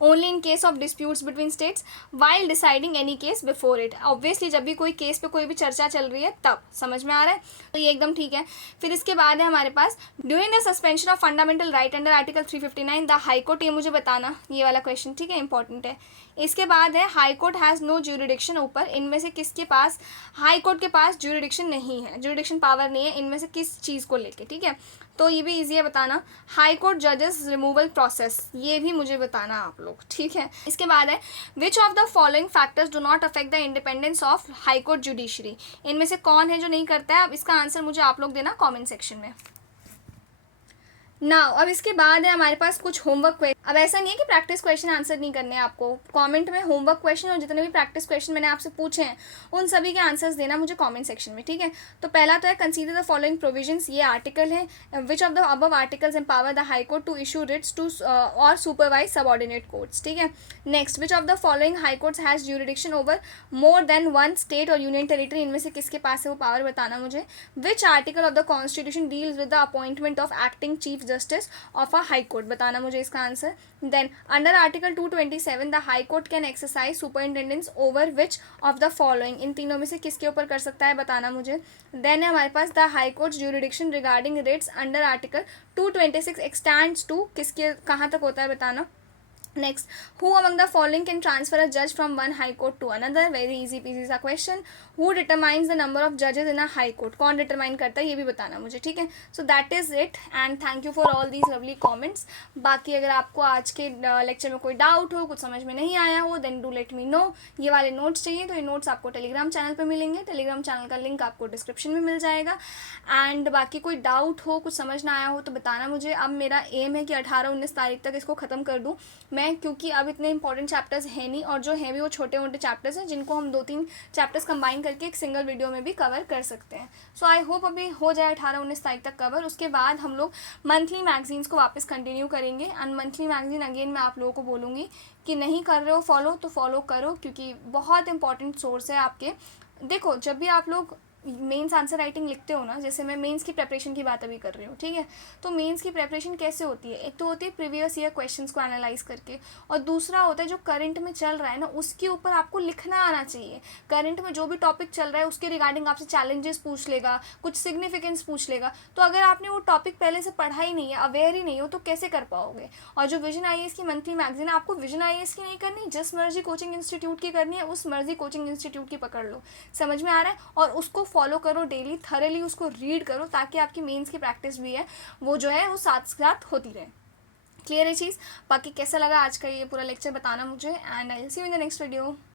only in case of disputes between states, while deciding any case before it, obviously जब भी कोई case पे कोई भी चर्चा चल रही है तब, समझ में आ रहा है, तो ये एकदम ठीक है। फिर इसके बाद है हमारे पास during the suspension of fundamental right under article 359 the high court, ये मुझे बताना, ये वाला क्वेश्चन ठीक है, इंपॉर्टेंट है। इसके बाद है high court has no jurisdiction ऊपर, इनमें से किसके पास, हाई कोर्ट के पास ज्यूरिडिक्शन नहीं है, ज्यूरिडिक्शन पावर नहीं है इनमें से किस चीज़ को लेके, ठीक है, तो ये भी ईजी है बताना। हाई कोर्ट जजेस रिमूवल प्रोसेस, ये भी मुझे बताना आप लोग, ठीक है। इसके बाद है which of the following factors do not affect the independence of high court judiciary, इनमें से कौन है जो नहीं करता है, अब इसका आंसर मुझे आप लोग देना कॉमेंट सेक्शन में। नाउ अब इसके बाद है हमारे पास कुछ होमवर्क क्वेश्चन। अब ऐसा नहीं है कि प्रैक्टिस क्वेश्चन आंसर नहीं करने हैं आपको, कमेंट में होमवर्क क्वेश्चन और जितने भी प्रैक्टिस क्वेश्चन मैंने आपसे पूछे हैं उन सभी के आंसर्स देना मुझे कमेंट सेक्शन में, ठीक है। तो पहला तो है कंसीडर द फॉलोइंग प्रोविजंस, ये आर्टिकल है, which of the above articles empower the high court to issue writs to और सुपरवाइज सबऑर्डिनेट कोर्ट्स, ठीक है। Next, which of the following high courts has jurisdiction over more than one state और union territory, इनमें से किसके पास है वो पावर बताना मुझे। Which article of the constitution deals with the appointment of acting chief justice of a high court, बताना मुझे इसका answer. Then under article 227 the high court can exercise superintendence over which of the following, इन तीनों में से किसके ऊपर कर सकता है बताना मुझे। देन है हमारे पास the high court jurisdiction regarding writs under article 226 extends to, किसके कहाँ तक होता है बताना। Next, who among the following can transfer a judge from one high court to another, very easy peasy सा question। who determines the number of judges in a high court, कौन determine करता है ये भी बताना मुझे, ठीक है। so that is it and thank you for all these lovely comments। बाकी अगर आपको आज के लेक्चर में कोई डाउट हो, कुछ समझ में नहीं आया हो, then do let me know। ये वाले नोट्स चाहिए तो ये नोट्स आपको टेलीग्राम चैनल पर मिलेंगे, टेलीग्राम चैनल का लिंक आपको डिस्क्रिप्शन में मिल जाएगा। एंड बाकी कोई डाउट हो, कुछ समझ ना आया हो तो बताना मुझे। अब मेरा एम है कि 18-19 तारीख तक इसको ख़त्म कर दूँ मैं, क्योंकि अब इतने इंपॉर्टेंट चैप्टर्स हैं नहीं, और जो हैं भी वो छोटे मोटे चैप्टर्स हैं जिनको हम 2-3 चैप्टर्स कंबाइन करके एक सिंगल वीडियो में भी कवर कर सकते हैं। सो आई होप अभी हो जाए 18-19 तारीख तक कवर। उसके बाद हम लोग मंथली मैगजीन्स को वापस कंटिन्यू करेंगे। एंड मंथली मैगजीन अगेन मैं आप लोगों को बोलूँगी कि नहीं कर रहे हो फॉलो तो फॉलो करो, क्योंकि बहुत इंपॉर्टेंट सोर्स है आपके। देखो जब भी आप लोग मेंस आंसर राइटिंग लिखते हो ना, जैसे मैं मेंस की प्रेपरेशन की बात अभी कर रही हूँ, ठीक है, तो मेंस की प्रेपरेशन कैसे होती है, एक तो होती है प्रीवियस ईयर क्वेश्चंस को एनालाइज करके, और दूसरा होता है जो करंट में चल रहा है ना उसके ऊपर आपको लिखना आना चाहिए। करंट में जो भी टॉपिक चल रहा है उसके रिगार्डिंग आपसे चैलेंजेस पूछ लेगा, कुछ सिग्निफिकेंस पूछ लेगा, तो अगर आपने वो टॉपिक पहले से पढ़ा ही नहीं है, अवेयर ही नहीं हो, तो कैसे कर पाओगे। और जो विजन IAS की मंथली मैगजीन है, आपको विजन IAS की नहीं करनी, जिस मर्जी कोचिंग इंस्टीट्यूट की करनी है उस मर्जी कोचिंग इंस्टीट्यूट की पकड़ लो, समझ में आ रहा है, और उसको फॉलो करो डेली, थरली उसको रीड करो, ताकि आपकी मेंस की प्रैक्टिस भी है वो जो है वो साथ साथ होती रहे। क्लियर है चीज़। बाकी कैसा लगा आज का ये पूरा लेक्चर बताना मुझे, and I will see you in the next video.